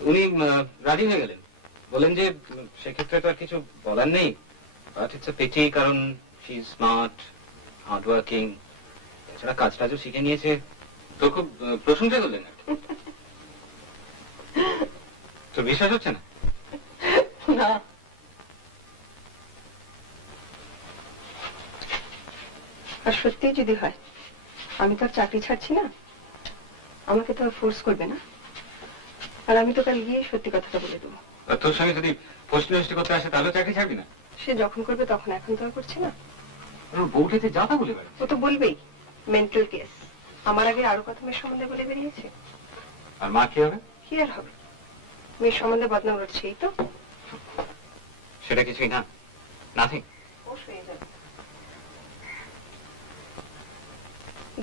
উনি রাজি হয়ে গেলেন, বলেন যে সেক্ষেত্রে তো আর কিছু বলার নেই, বাট ইটস এ পিটি, কারণ she is smart, hard working, এছাড়া কাজ টাজও শিখে নিয়েছে। তো খুব প্রশংসা করলেন। তোর বিশ্বাস হচ্ছে না? না, আর সত্যি যদি হয়, আমি তো আর চাকরি ছাড়ছি না, আমাকে তো আর ফোর্স করবে না, আর আমি তো কাল গিয়ে সত্যি কথাটা বলে দেবো। তোর সঙ্গে যদি পোস্ট করতে আসে তাহলে চাকরি ছাড়বি না? সে যখন করবে তখন, এখন তো আর করছে না। বউটাতে যা তা বলে বেড়াচ্ছে। ও তো বলবেই, মেন্টাল কেস। আমার আগে আরো কত মেয়ের সম্বন্ধে বলে বেরিয়েছে। আর মা কি হবে? কি আর হবে, মেয়ের সম্বন্ধে বদনাম রটছে, এই তো। সেটা কিছুই না, নাথিং।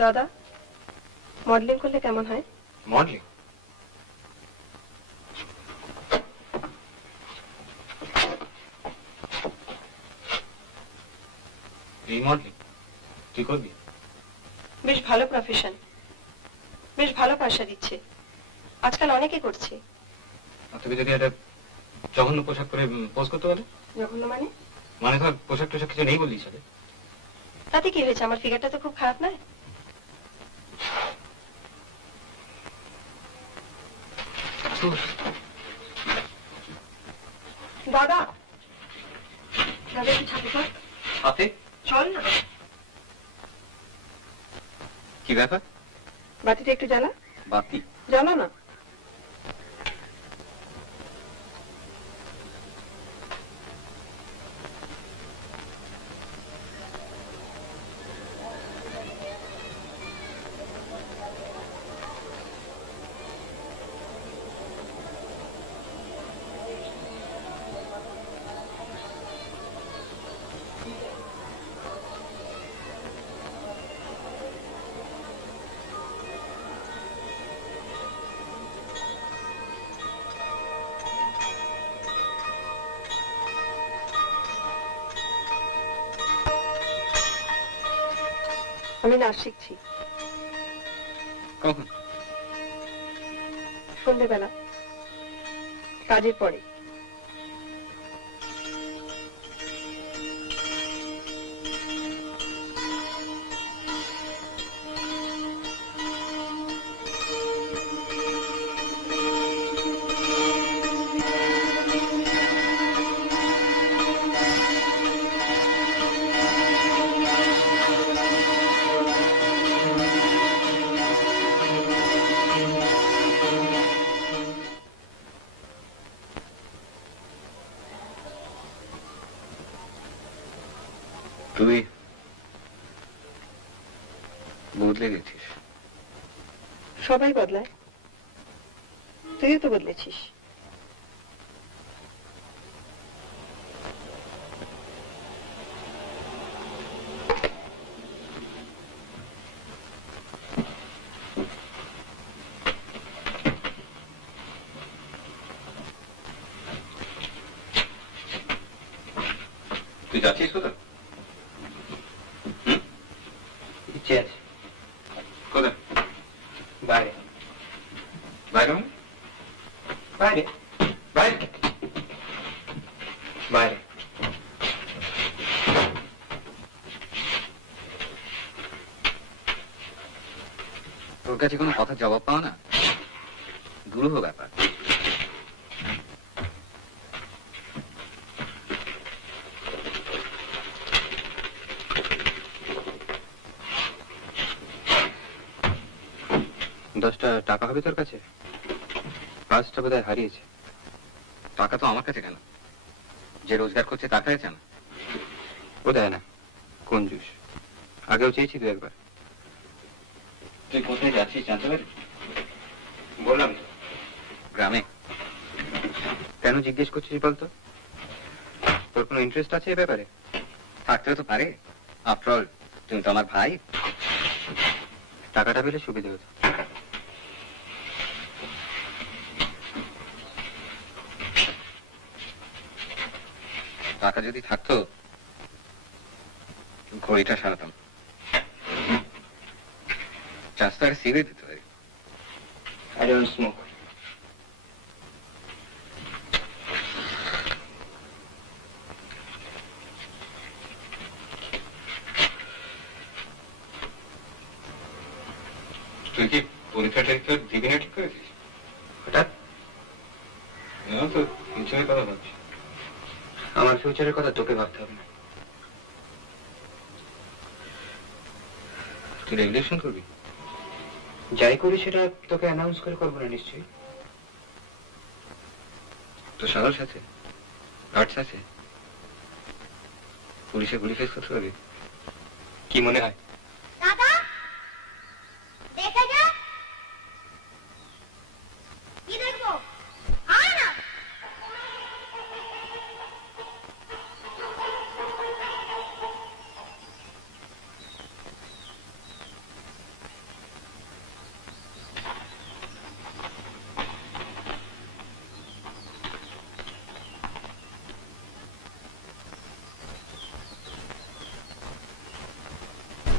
দাদা, মডেলিং করলে কেমন হয়? মডেলিং? এই মডেলিং তুই করবি? বেশ ভালো প্রফেশন, বেশ ভালো পয়সা দিচ্ছে, আজকাল অনেকে করছে। তোকে যদি একটা জঘন্য পোশাক পরে পোজ করতে বলে? জঘন্য মানে? মানে ধর পোশাক টোশাক কিছু নেই বললি সাথে। তাতে কি হয়েছে, আমার ফিগারটা তো খুব খারাপ নয়। দাদা, দাদা একটু ছাপে কর। সাথে? চল না। কি ব্যাপার? বাতিটা একটু জ্বালা। বাতি? জ্বালা না। আমি নাচ শিখছি। কখন? সন্ধ্যেবেলা, কাজের পরে। তুই বদলে গেছিস। সবাই বদলায়, তুইও তো বদলেছিস। তুই যাচ্ছিস কোথায়? কোথায়? বাইরে। বাইরে? বাইরে বাইরে বাইরে। তোর কাছে কোনো কথার জবাব পাও না? দুরূহ ব্যাপার। টাকা হবে তোর কাছে? কাজটা বোধহয় হারিয়েছে। টাকা তো আমার কাছে কেন? যে রোজগার করছে টাকা আছে না? ও দেয় না, কঞ্জুস। আগেও চেয়েছি তুই একবার। তুই কোথায় যাচ্ছিস জানতে পারি? বললাম গ্রামে। কেন জিজ্ঞেস করছিস বলতো? তোর কোনো ইন্টারেস্ট আছে এ ব্যাপারে? থাকতেও তো পারে, আফটার অল তুমি তো আমার ভাই। টাকাটা পেলে সুবিধা হতো। টাকা যদি থাকতো ঘড়িটা সারাতাম। চাষটা একটা সিগারেট দিতে হয়। I don't smoke. তুই কি পরীক্ষাটা দিবি না ঠিক করেছিস? হঠাৎ না তো ফিউচারের কথা ভাবছি। আমার ফিউচারের কথা তোকে ভাবতে হবে না। তুই রেগুলেশন করবি? যাই করি সেটা তোকে অ্যানাউন্স করে করবো না নিশ্চয়ই। তো সাহস আছে, গার্ডস আছে, পুলিশে গুলি ফেস করতে পারবি? কি মনে হয়? দাদা দেখে যা। কি দেখবো? আয় না।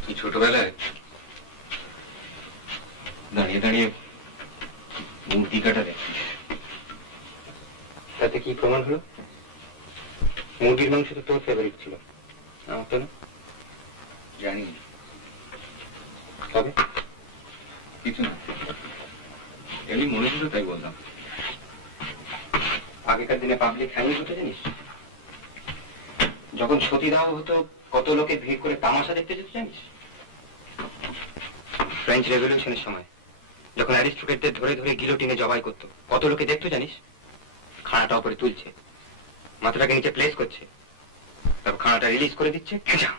তুই ছোটবেলায় দাঁড়িয়ে দাঁড়িয়ে মূর্তি কাটা দেখছিস, তাতে কি প্রমাণ হলো? মুরগির মাংস তো তোর ফেভারিট ছিল, আমার তো না। জানি তবে কিছু না, এমনি মনে হলো তাই বললাম। আগেকার দিনে পাবলিক হ্যাঙ্গিং হতো জানিস? যখন সতীদাহ হতো কত লোকে ভিড় করে তামাশা দেখতে যেত জানিস? ফ্রেঞ্চ রেভলিউশনের সময় যখন অ্যারিস্টোক্রেটদের ধরে ধরে গিলোটিনে জবাই করতো কত লোকে দেখতো জানিস? খানাটা উপরে তুলছে, মাথাটাকে নিচে প্লেস করছে, তারপর খানাটা রিলিজ করে দিচ্ছে, খেঁচা।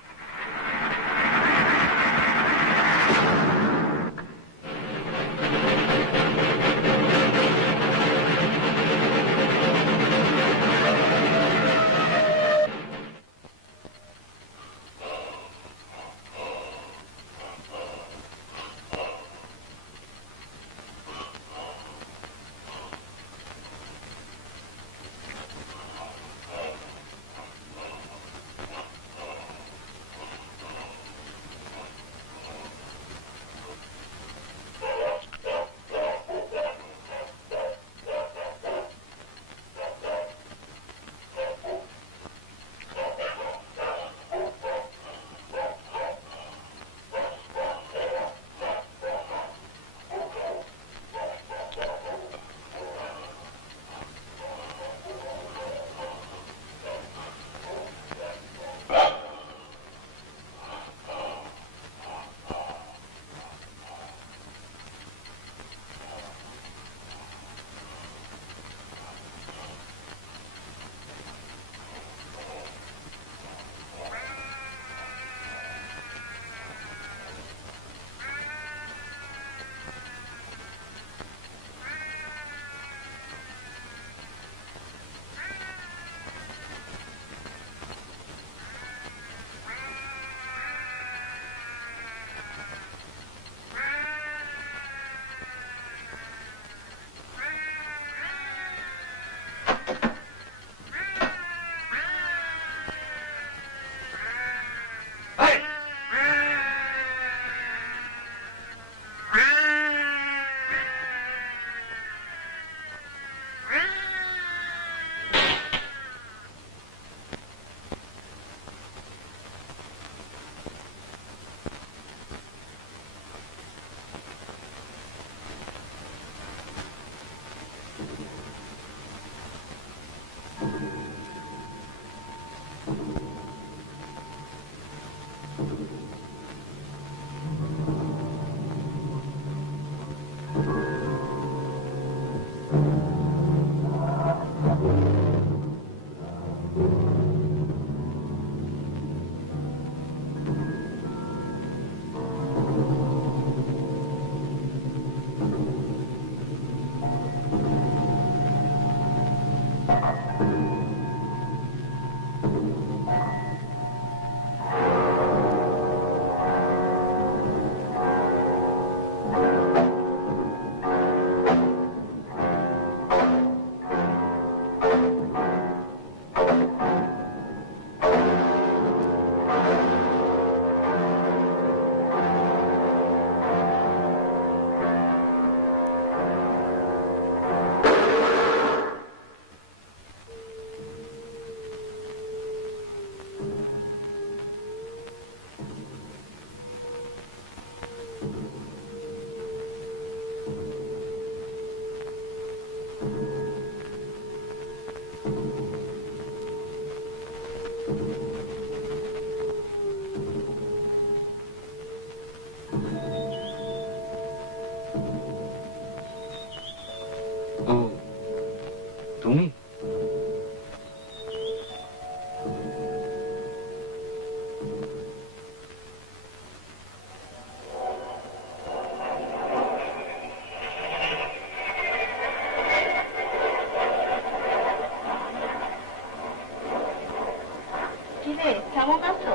কি রে, কেমন আছো?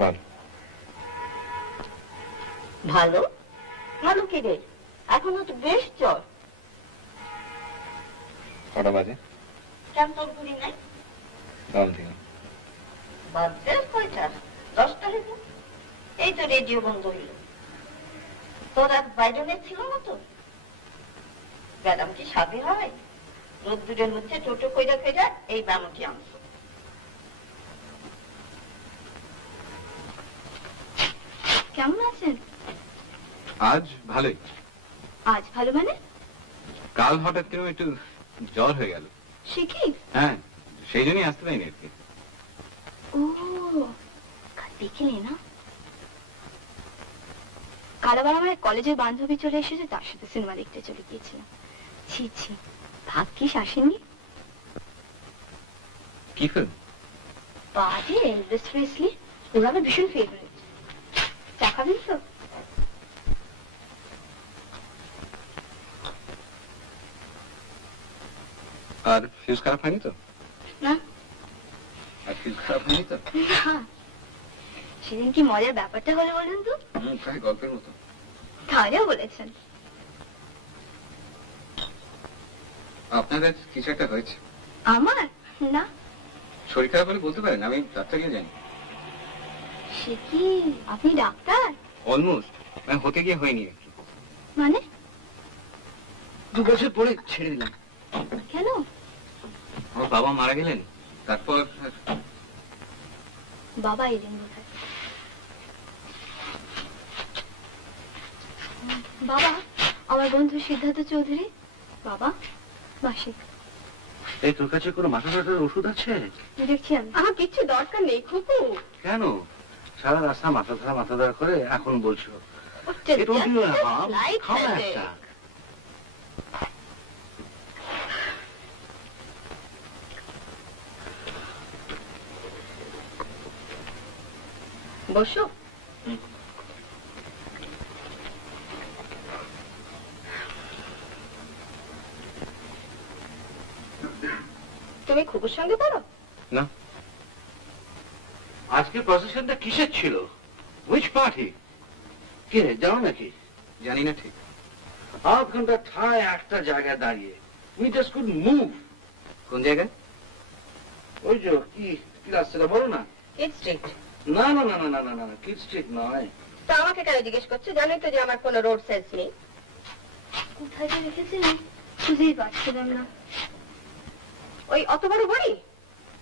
ভালো। ভালো? ভালো কি রে? এখনো তো বেশ জ্বর। কটা বাজে? কেন তোর ঘুরি নাই? বাজে কয়টা? 10টা হইল। এই তো রেডিও বন্ধ হইল। তোর আর বাইডনের ছিল না তো? ম্যাডাম কি সাথে হয়? রোদ্দুরের মধ্যে টোটো কইরা কইরা এই ব্যামটি আনছো। কেমন আছেন? আজ ভালোই। আজ ভালো মানে? কাল হঠাৎ করে একটু জ্বর হয়ে গেল। সে কি? হ্যাঁ, সেই জন্যই আসতে পারিনি আজকে। ও, কাল দেখিনি না? কাল আবার আমার কলেজের বান্ধবী চলে এসেছে, তার সাথে সিনেমা দেখতে চলে গিয়েছিলাম। ছি ছি, ভাগ্যিস আসেননি। কি ফিল্ম? বাজে এলভিস প্রেসলি, ওর আমার ভীষণ ফেভারিট। চা খাবেন তো? আর ফিউজ খারাপ হয়নি তো? না। আর ফিউজ খারাপ হয়নি তো? না। সেদিন কি মজার ব্যাপারটা হলো বলুন তো? প্রায় গল্পের মতো। তাহলেও বলেছেন। আপনাদের কিছু একটা হয়েছে? আমার? না। শরীর খারাপ হলে বলতে পারেন, আমি ডাক্তারকে জানি। সে কি, আপনি ডাক্তার? অলমোস্ট, হতে গিয়ে হয়নি একটু। মানে? 2 বছর পরে ছেড়ে দিলাম। কেন? আমার বাবা মারা গেলেন, তারপর বাবা এলেন বোধহয়। বাবা, আমার বন্ধু সিদ্ধার্থ চৌধুরী। বাবা, মাসিক। এই তোর কাছে কোনো মাথা ব্যথার ওষুধ আছে? দেখছি আমি। আমার কিচ্ছু দরকার নেই খুকু। কেন সারা রাস্তা মাথা ধরা করে এখন বলছো? বসো। তুমি খুকুর সঙ্গে পারো? না। আজকে প্রসেশনটা কিসের ছিল? Which party? কে জানো নাকি? জানি না ঠিক। 1/2 ঘন্টা ঠায় একটা জায়গায় দাঁড়িয়ে, উই জাস্ট কুড মুভ। কোন জায়গায়? ওই যে কি রাস্তাটা বলো না? Kyd Street. না না না না না না না, কিড স্ট্রিট নয়। তা আমাকে কেন জিজ্ঞেস করছো? জানোই তো যে আমার কোনো রোড সেন্স নেই। কোথায় যে রেখেছিলাম খুঁজেই পাচ্ছিলাম না। ওই অত বড় বড়ি?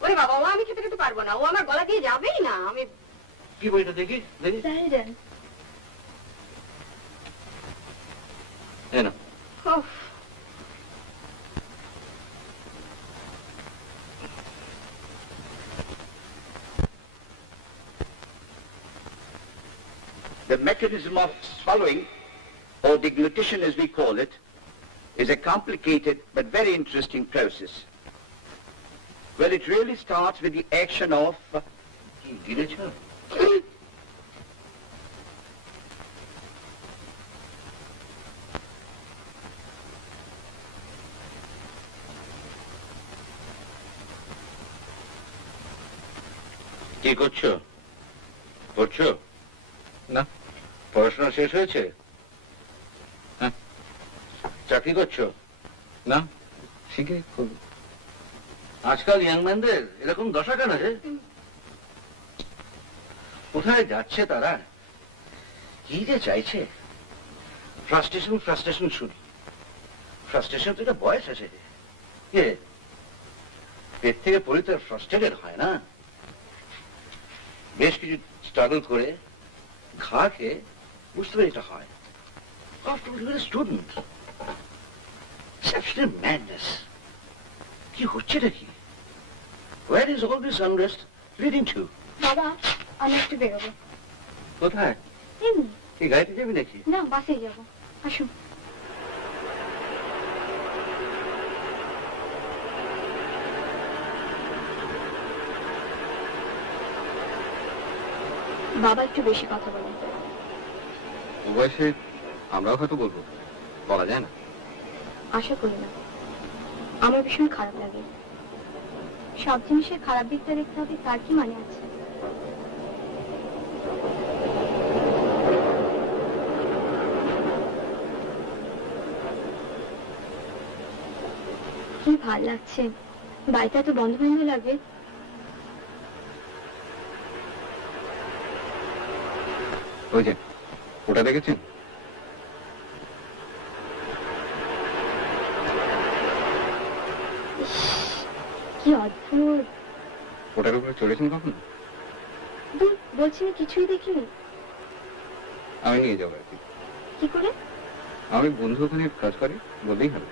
ওরে বাবা, ও আমি খেতে খেতে পারবো না, ও আমার গলা দিয়ে যাবেই না। আমি কি বইটা দেখি দেখি। না The mechanism of swallowing, or deglutition as we call it, is a complicated but very interesting process. Well, it really starts with the action of... কি করছো? পড়ছো? না। পড়াশোনা শেষ হয়েছে? হ্যাঁ। চাকরি করছো? না, শিখে খুব। আজকাল ইয়াংম্যানদের এরকম দশা কেন রে? কোথায় যাচ্ছে তারা? কি যে চাইছে? ফ্রাস্ট্রেশন শুনি। ফ্রাস্ট্রেশন তো একটা বয়স আছে। পেট থেকে পড়ে তো ফ্রাস্ট্রেটেড হয় না। বেশ কিছু স্ট্রাগল করে ঘা খেয়ে বুঝতে পারি এটা হয়। Student madness. কি হচ্ছে নাকি? Where is all this unrest leading to? বাবা, আমি একটু বেরোবো। কোথায়? এমনি। কি গাড়িতে যাবি নাকি? না, বাসে যাবো। আসুন। বাবা একটু বেশি কথা বলেন। ও বয়সে আমরাও হয়তো বলবো, বলা যায় না। আশা করি না। আমার ভীষণ খারাপ লাগে। সব জিনিসের খারাপ দিকটা দেখতে হবে তার কি মানে আছে? কি ভাল লাগছে, বাড়িটা তো বন্ধ বন্ধ লাগে। ওই যে ওটা দেখেছেন? কি অদ্ভুত। ওটার উপরে চড়েছেন কখন? বলছি না কিছুই দেখিনি। আমি নিয়ে যাবো আর কি। কি করে? আমি বন্ধু ওখানে কাজ করে, বললেই হবে।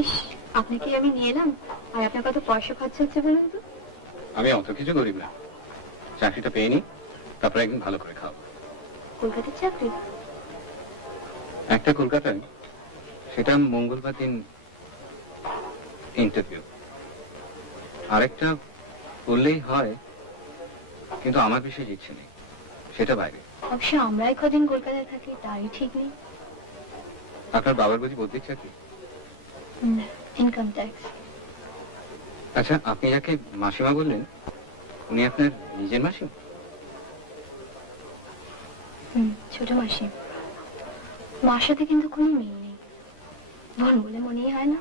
ইস, আপনাকে আমি নিয়ে এলাম আর আপনার কত পয়সা খরচা হচ্ছে বলুন তো। আমি অত কিছু গরিব না, চাকরিটা পেয়ে নি, তারপরে একদিন ভালো করে খাবো। কলকাতার চাকরি? একটা কলকাতায়, সেটা মঙ্গলবার দিন ইন্টারভিউ। আরেকটা বললেই হয়, কিন্তু আমার বিশেষ ইচ্ছে নেই, সেটা বাইরে। অবশ্য আমরাই কদিন কলকাতায় থাকি তাই ঠিক নেই। আপনার বাবার বুঝি বদলির চাকরি? Income tax. আচ্ছা, আপনি যাকে মাসিমা বললেন, উনি আপনার নিজের মাসি? ছোট মাসি। মার সাথে কিন্তু কোনো মিল নেই, বোন বলে মনেই হয় না।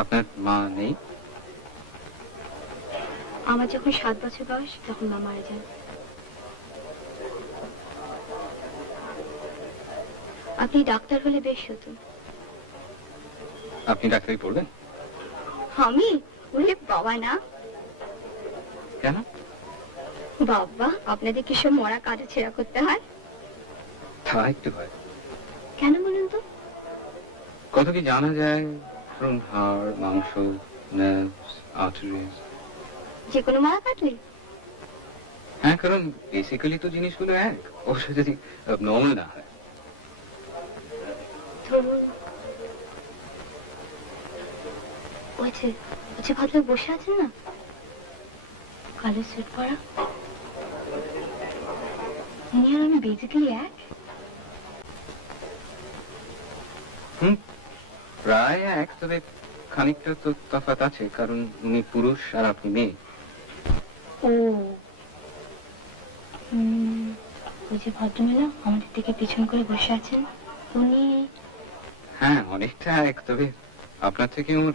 আপনার মা নেই? আমার যখন 7 বছর বয়স তখন মা মারা যান। আপনি ডাক্তার হলে বেশ হতো। আপনি ডাক্তারি পড়বেন? আমি? ওরে বাবা না। কেন? বাবা, আপনাদের কি সব মরা কাজে ছেড়া করতে হয়? তা একটু হয়। কেন বলুন তো? কত কি জানা যায়, হাড়, মাংস, নার্ভস, আর্টারিজ। যে কোনো মারা কাটলে? হ্যাঁ, কারণ বেসিক্যালি তো জিনিসগুলো এক, অবশ্য যদি নর্মাল না হয়। ধরুন ওই যে ভদ্রলোক বসে আছেন না, কালো স্যুট পরা, উনি আর আমি বেসিক্যালি এক। প্রায় এক, তবে খানিকটা তো তফাৎ আছে, কারণ উনি পুরুষ আর আপনি মেয়ে। ও, ওই যে ভদ্রমহিলা আমাদের থেকে পিছন করে বসে আছেন, উনি? হ্যাঁ, অনেকটা এক, তবে আপনার থেকে ওর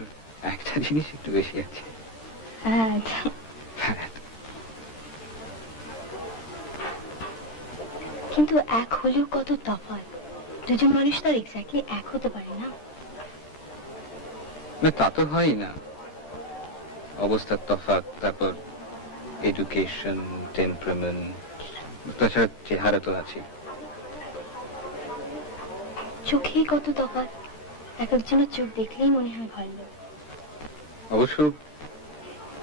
একটা জিনিস একটু বেশি আছে। কিন্তু এক হলেও কত তফাৎ, দুজন মানুষ তো এক্স্যাক্টলি এক হতে পারে না। না, তা তো হয় না, অবস্থার তফাৎ, তারপর এডুকেশন, টেম্পারামেন্ট, তাছাড়া চেহারা তো আছে। চোখেই কত তফাৎ, এক একজনের চোখ দেখলেই মনে হয় ভালো। অবশ্য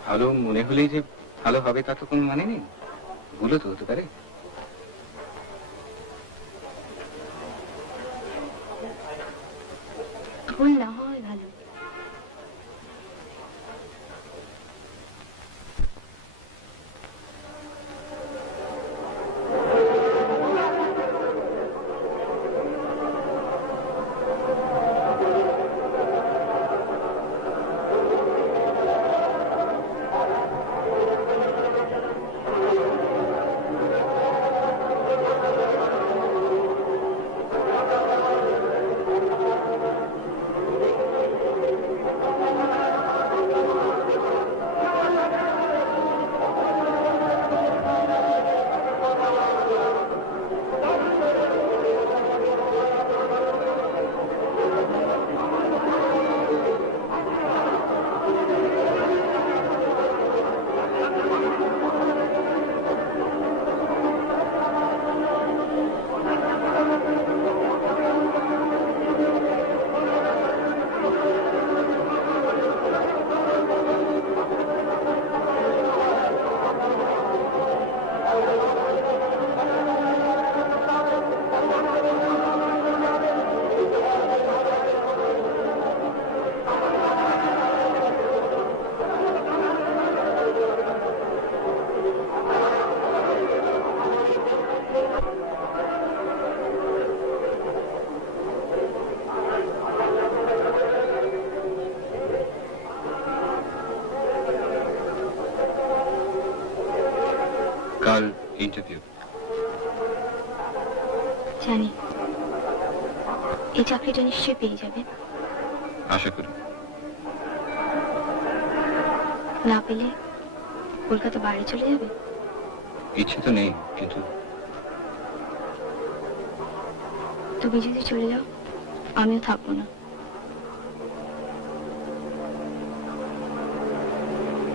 ভালো মনে হলেই যে ভালো হবে তা তো কোনো মানে নেই, ভুলও তো হতে পারে। ভুল না হয় ভালো। ইন্টারভিউ। জানি এই চাকরিটা নিশ্চয়ই পেয়ে যাবে। আশা করি। না পেলে কলকাতা বাইরে চলে যাবে? ইচ্ছে তো নেই, কিন্তু তুমি যদি চলে যাও আমিও থাকবো না।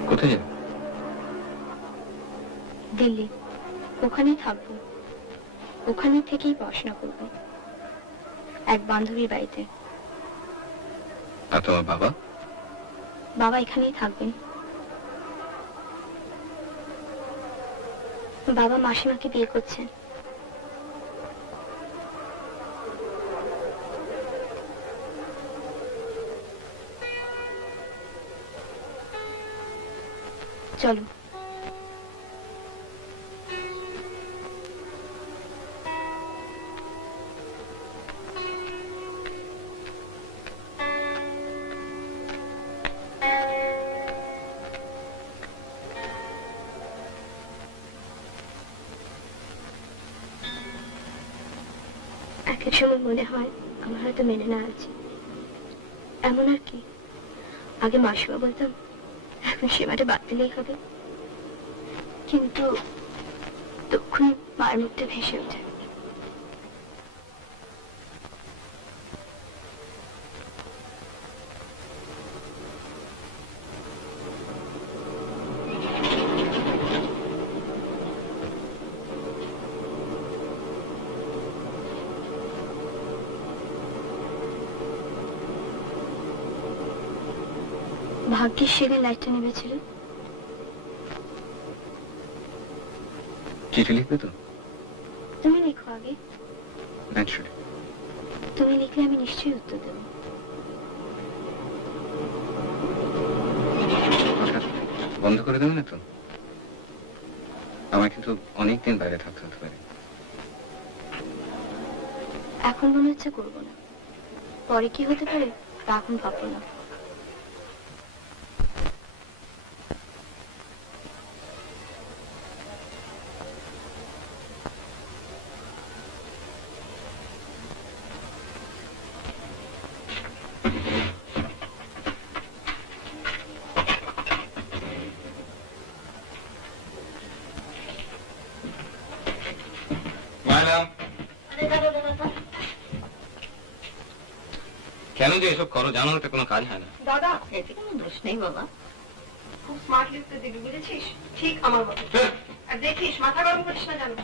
কোথায় যাবে? দিল্লি, ওখানেই থাকবো। ওখানে থেকেই পড়াশোনা করবো এক বান্ধবীর বাড়িতে। আর তোমার বাবা? বাবা এখানেই থাকবেন। বাবা মাসিমাকে বিয়ে করছেন। চলো। এক সময় মনে হয় আমার হয়তো মেনে নেওয়া আছে। এমন আর কি, আগে মাসিমা বলতাম এখন সীমাটা বাদ দিলেই হবে, কিন্তু তখনই মায়ের মুখটা ভেসে ওঠে। ভাগ্যের সেদিন লাইটটা নেমেছিল। চিঠি লিখবে তো? তুমি লিখো আগে। ন্যাচুরালি। তুমি লিখলে আমি নিশ্চয়ই উত্তর দেবো। বন্ধ করে দেবে না তো? আমার কিন্তু অনেকদিন বাইরে থাকতে হতে পারে। এখন মনে হচ্ছে করবো না, পরে কি হতে পারে তা এখন ভাববো না। কেন যে এসব করো জানো, তো কোনো কাজ হয় না। দাদা এতে কোনো দোষ নেই বাবা, খুব স্মার্ট লিখতে দিবি বুঝেছিস, ঠিক আমার মতো। আর দেখিস মাথা গরম করিস না জানো।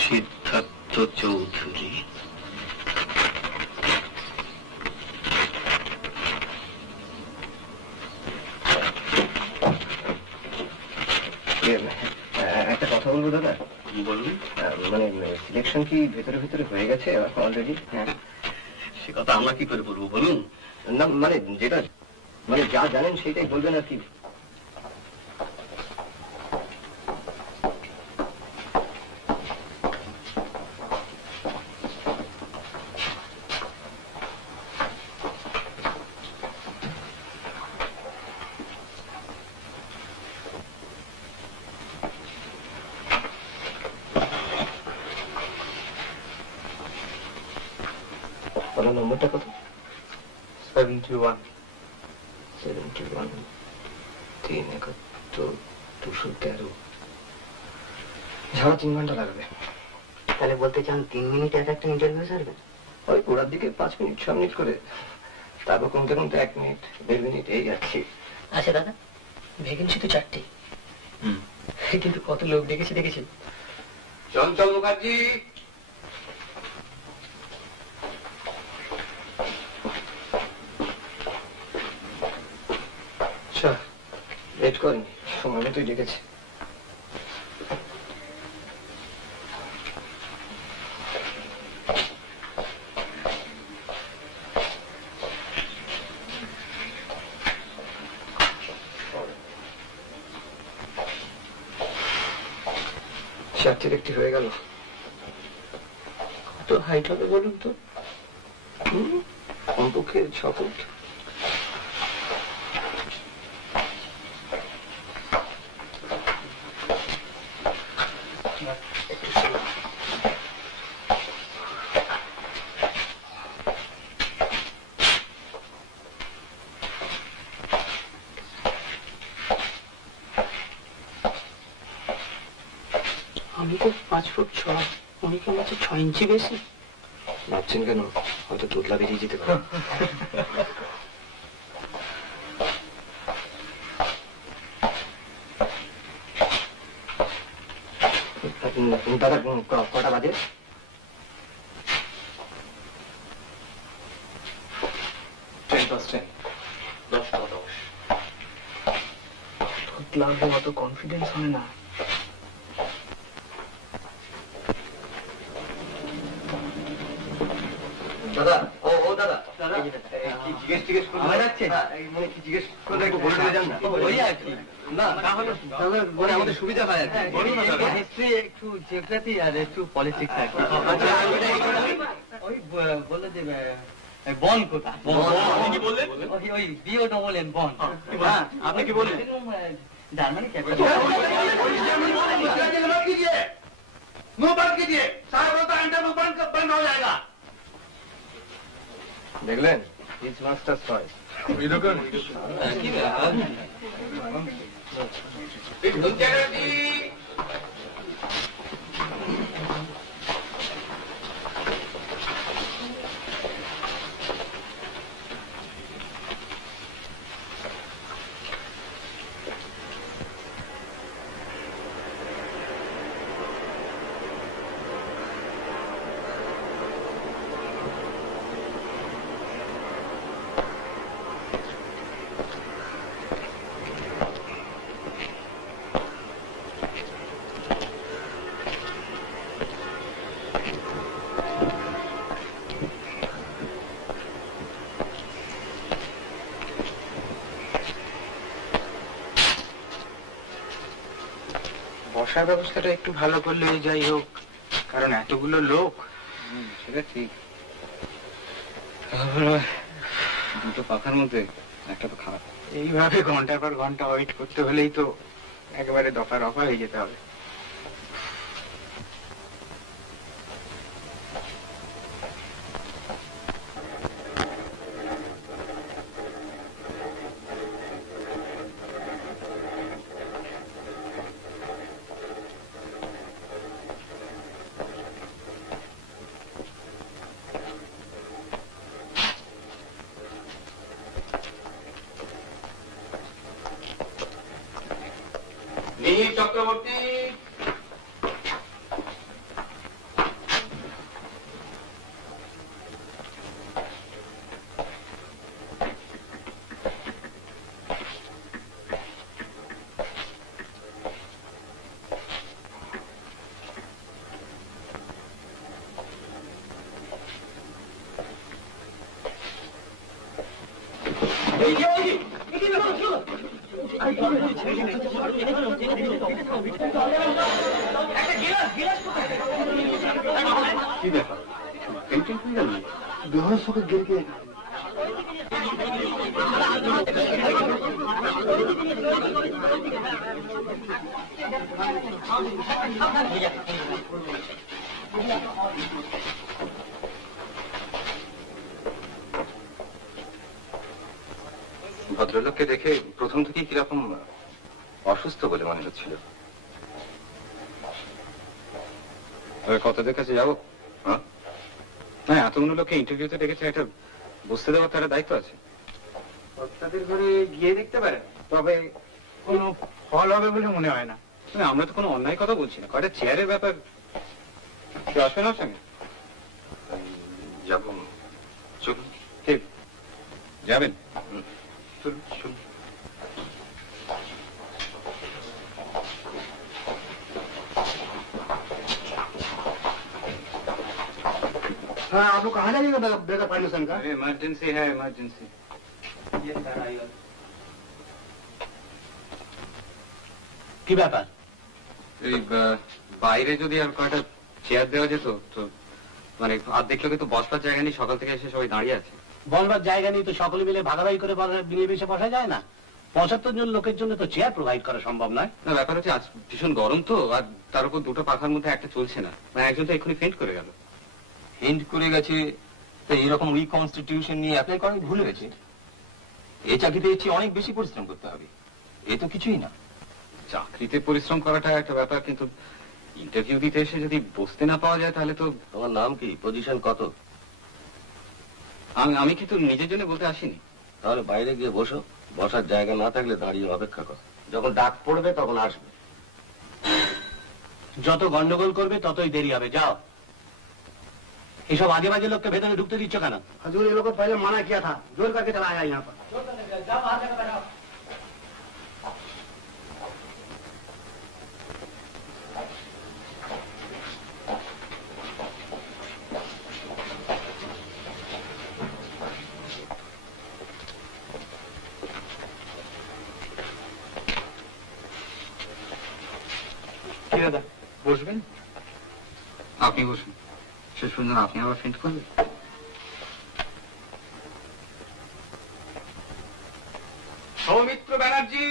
সিদ্ধার্থ চৌধুরী, একটা কথা বলবো দাদা। বলুন। মানে সিলেকশন কি ভেতরে ভেতরে হয়ে গেছে অলরেডি? হ্যাঁ, সে কথা আমরা কি করে বলবো বলুন। না মানে যেটা মানে যা জানেন সেটাই বলবেন আর কি। নম্বরটা কত? 71 371 ঝাড়া 3 ঘন্টা লাগবে। তাহলে বলতে চান 3 মিনিটে একটা ইন্টারভিউ সারবেন? ওই গোড়ার দিকে 5 মিনিট 6 মিনিট করে, তারপর কমতে কমতে 1 মিনিট 1.5 মিনিট এই যাচ্ছি। আচ্ছা দাদা, ভ্যাকেন্সি তো 4টে, কিন্তু কত লোক দেখেছি। চঞ্চল মুখার্জি, লেট করেনি, সময় মতোই ডেকেছে। চারটির একটি হয়ে গেল। কত হাইট হবে বলুন তো? কমপক্ষে 6 ফুট। আমি তো 5 ফুট 6, উনি কেন 6 ইঞ্চি বেশি? ভাবছেন কেন? হয়তো তোতলা বেরিয়ে যেতে পারে। দাদা কটা বাজে? 10:10। 10টা 10। তোতলা অত কনফিডেন্স হয় না। দাদা, ও দাদা, কি জিজ্ঞেস করতে আমার যাচ্ছে? মানে কি জিজ্ঞেস করলে একটু বলে দিয়ে যান না। ওই আর কি, না তাহলে মানে আমাদের সুবিধা হয় আর কি। হিস্ট্রি, একটু জিওগ্রাফি আর একটু পলিটিক্স আর কি। আচ্ছা, ওই বললো যে বন কোথায়? আপনি কি বললেন? ওই BO বন। আপনি কি বললেন? Germany capital. मुंह बंद कीजिए, साहब होता इंटरव्यू बंद हो जाएगा। দেখলেন? His master choice. এই দেখুন কি ব্যাপার? এই ধনচারাজি বসার ব্যবস্থাটা একটু ভালো করলে যাই হোক, কারণ এতগুলো লোক। সেটা ঠিক। দুটো পাখার মধ্যে একটা তো খারাপ। এইভাবে ঘন্টার পর ঘন্টা ওয়েট করতে হলেই তো একেবারে দফা রফা হয়ে যেতে হবে। মিহির চক্রবর্তী, কি ব্যাপার? পেন্টিং হয়ে গেল? বেহস হোক গিয়ে ভদ্রলোককে দেখে প্রথম থেকেই কিরকম অসুস্থ বলে মনে হচ্ছিল। কত কাছে যাবো? হ্যাঁ, না এতগুলো লোককে ইন্টারভিউতে ডেকেছে, একটা বুঝতে দেওয়ার তো একটা দায়িত্ব আছে। তাদের ঘরে গিয়ে দেখতে পারেন, তবে কোনো ফল হবে বলে মনে হয় না। আমরা তো কোনো অন্যায় কথা বলছি না, কয়টা চেয়ারের ব্যাপার। কেউ আসবে না ওর সঙ্গে? যাবো, চলুন। ঠিক যাবেন? চলুন চলুন। हाँ, आप लोग कहाँ जाइएगा बेगर फाउंडेशन का? इमरजेंसी है, इमरजेंसी। কি ব্যাপার? বাইরে যদি আর কয়টা চেয়ার দেওয়া যেত তো, মানে অর্ধেক লোকে তো বসবার জায়গা নেই, সকাল থেকে এসে সবাই দাঁড়িয়ে আছে। বলবার জায়গা নেই তো সকলে মিলে ভাগাভাগি করে মিলেমিশে বসা যায় না? 75 জন লোকের জন্য তো চেয়ার প্রোভাইড করা সম্ভব নয়। না, ব্যাপার হচ্ছে আজ ভীষণ গরম তো, আর তার উপর দুটো পাখার মধ্যে একটা চলছে না, মানে একজন তো এক্ষুনি ফেন্ট করে গেল। ফেন্ট করে গেছে? তো এইরকম রিকনস্টিটিউশন নিয়ে অ্যাপ্লাই করা ভুলে গেছে। এই চাকরিতে এর চেয়ে অনেক বেশি পরিশ্রম করতে হবে, এ তো কিছুই না। চাকরিতে পরিশ্রম করাটা একটা ব্যাপার, কিন্তু ইন্টারভিউ দিতে এসে যদি বসতে না পাওয়া যায় তাহলে তো। তোমার নাম কি, পজিশন কত? আমি কিন্তু নিজের জন্য বলতে আসিনি। তাহলে বাইরে গিয়ে বসো, বসার জায়গা না থাকলে দাঁড়িয়ে অপেক্ষা করো, যখন ডাক পড়বে তখন আসবে। যত গন্ডগোল করবে ততই দেরি হবে। যাও। এসব আজে বাজে লোককে ভেতরে ঢুকতে দিচ্ছ কেন? हजूर ये लोग को पहले मना किया था, जोर करके चला आया यहाँ पर। কি দাদা বসবেন? আপনি বসুন, শেষ পর্যন্ত আপনি আবার ফেন্ট করবেন? Soumitra Banerjee,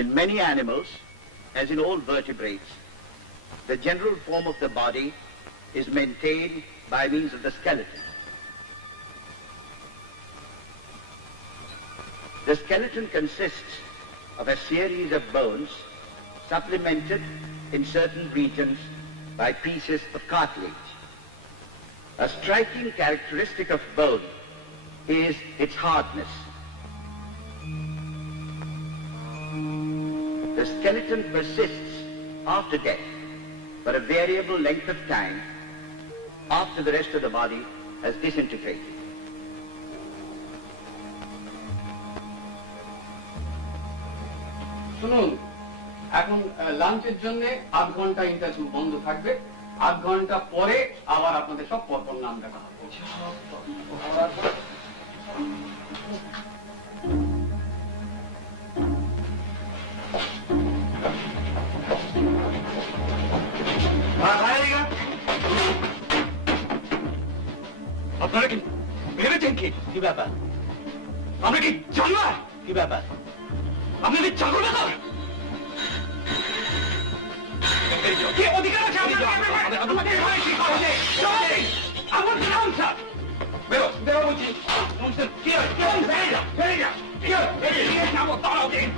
In many animals, as in all vertebrates, the general form of the body is maintained by means of the skeleton. The skeleton consists of a series of bones supplemented in certain regions by pieces of cartilage. A striking characteristic of bone is its hardness. The skeleton persists after death for a variable length of time after the rest of the body has disintegrated. শুনুন, এখন লাঞ্চের জন্য আধ ঘন্টা interview বন্ধ থাকবে, আধ ঘন্টা পরে আবার আপনাদের সব পরপর নাম দেখা হবে। আপনারা কি ভেবেছেন কি ব্যাপার? আমরা কি জানলাম কি ব্যাপার? আপনাদের চাকর ব্যাপার অধিকার আছে আমার নাম স্যার। বেরো বেরো বলছি। কি নাম তারাও দিন।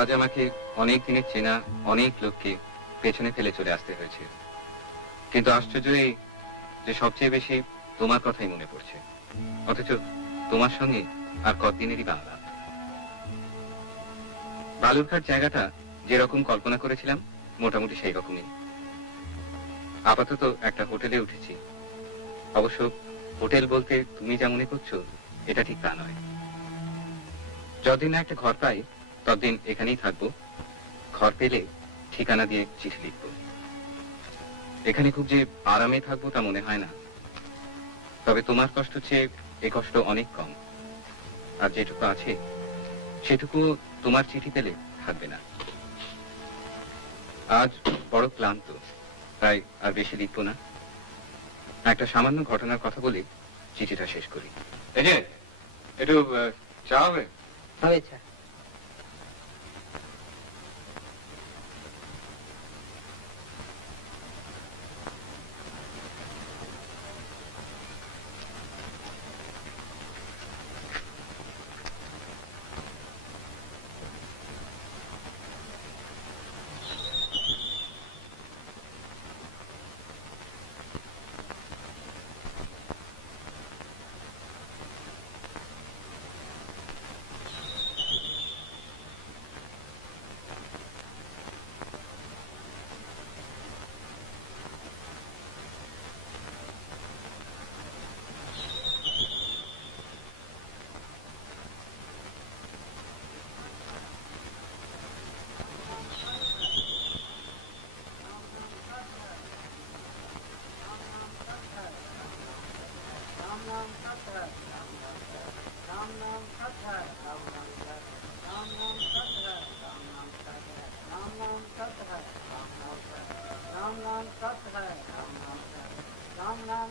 আজ আমাকে অনেক দিনের চেনা অনেক লোককে পেছনে ফেলে চলে আসতে হয়েছে, কিন্তু আশ্চর্য এই যে সবচেয়ে বেশি তোমার কথাই মনে পড়ছে, অথচ তোমার সঙ্গে আর কতদিনেরই বাংলা। বালুরঘাট জায়গাটা যেরকম কল্পনা করেছিলাম মোটামুটি সেই রকমই। আপাতত একটা হোটেলে উঠেছি। অবশ্য হোটেল বলতে তুমি যা মনে করছো এটা ঠিক তা নয়। যতদিন না একটা ঘর পাই ততদিন এখানেই থাকবো, ঘর পেলে ঠিকানা দিয়ে চিঠি লিখব। এখানে খুব যে আরামে থাকবো তা মনে হয় না, তবে তোমার কষ্ট চেয়ে এ কষ্ট অনেক কম, আর যেটুকু আছে সেটুকু তোমার চিঠি পেলে থাকবে না। আজ বড় ক্লান্ত, তাই আর বেশি লিখবো না। একটা সামান্য ঘটনার কথা বলে চিঠিটা শেষ করি। এই যে একটু চা হবে? হবে চা। राम नाम सत्य है, राम नाम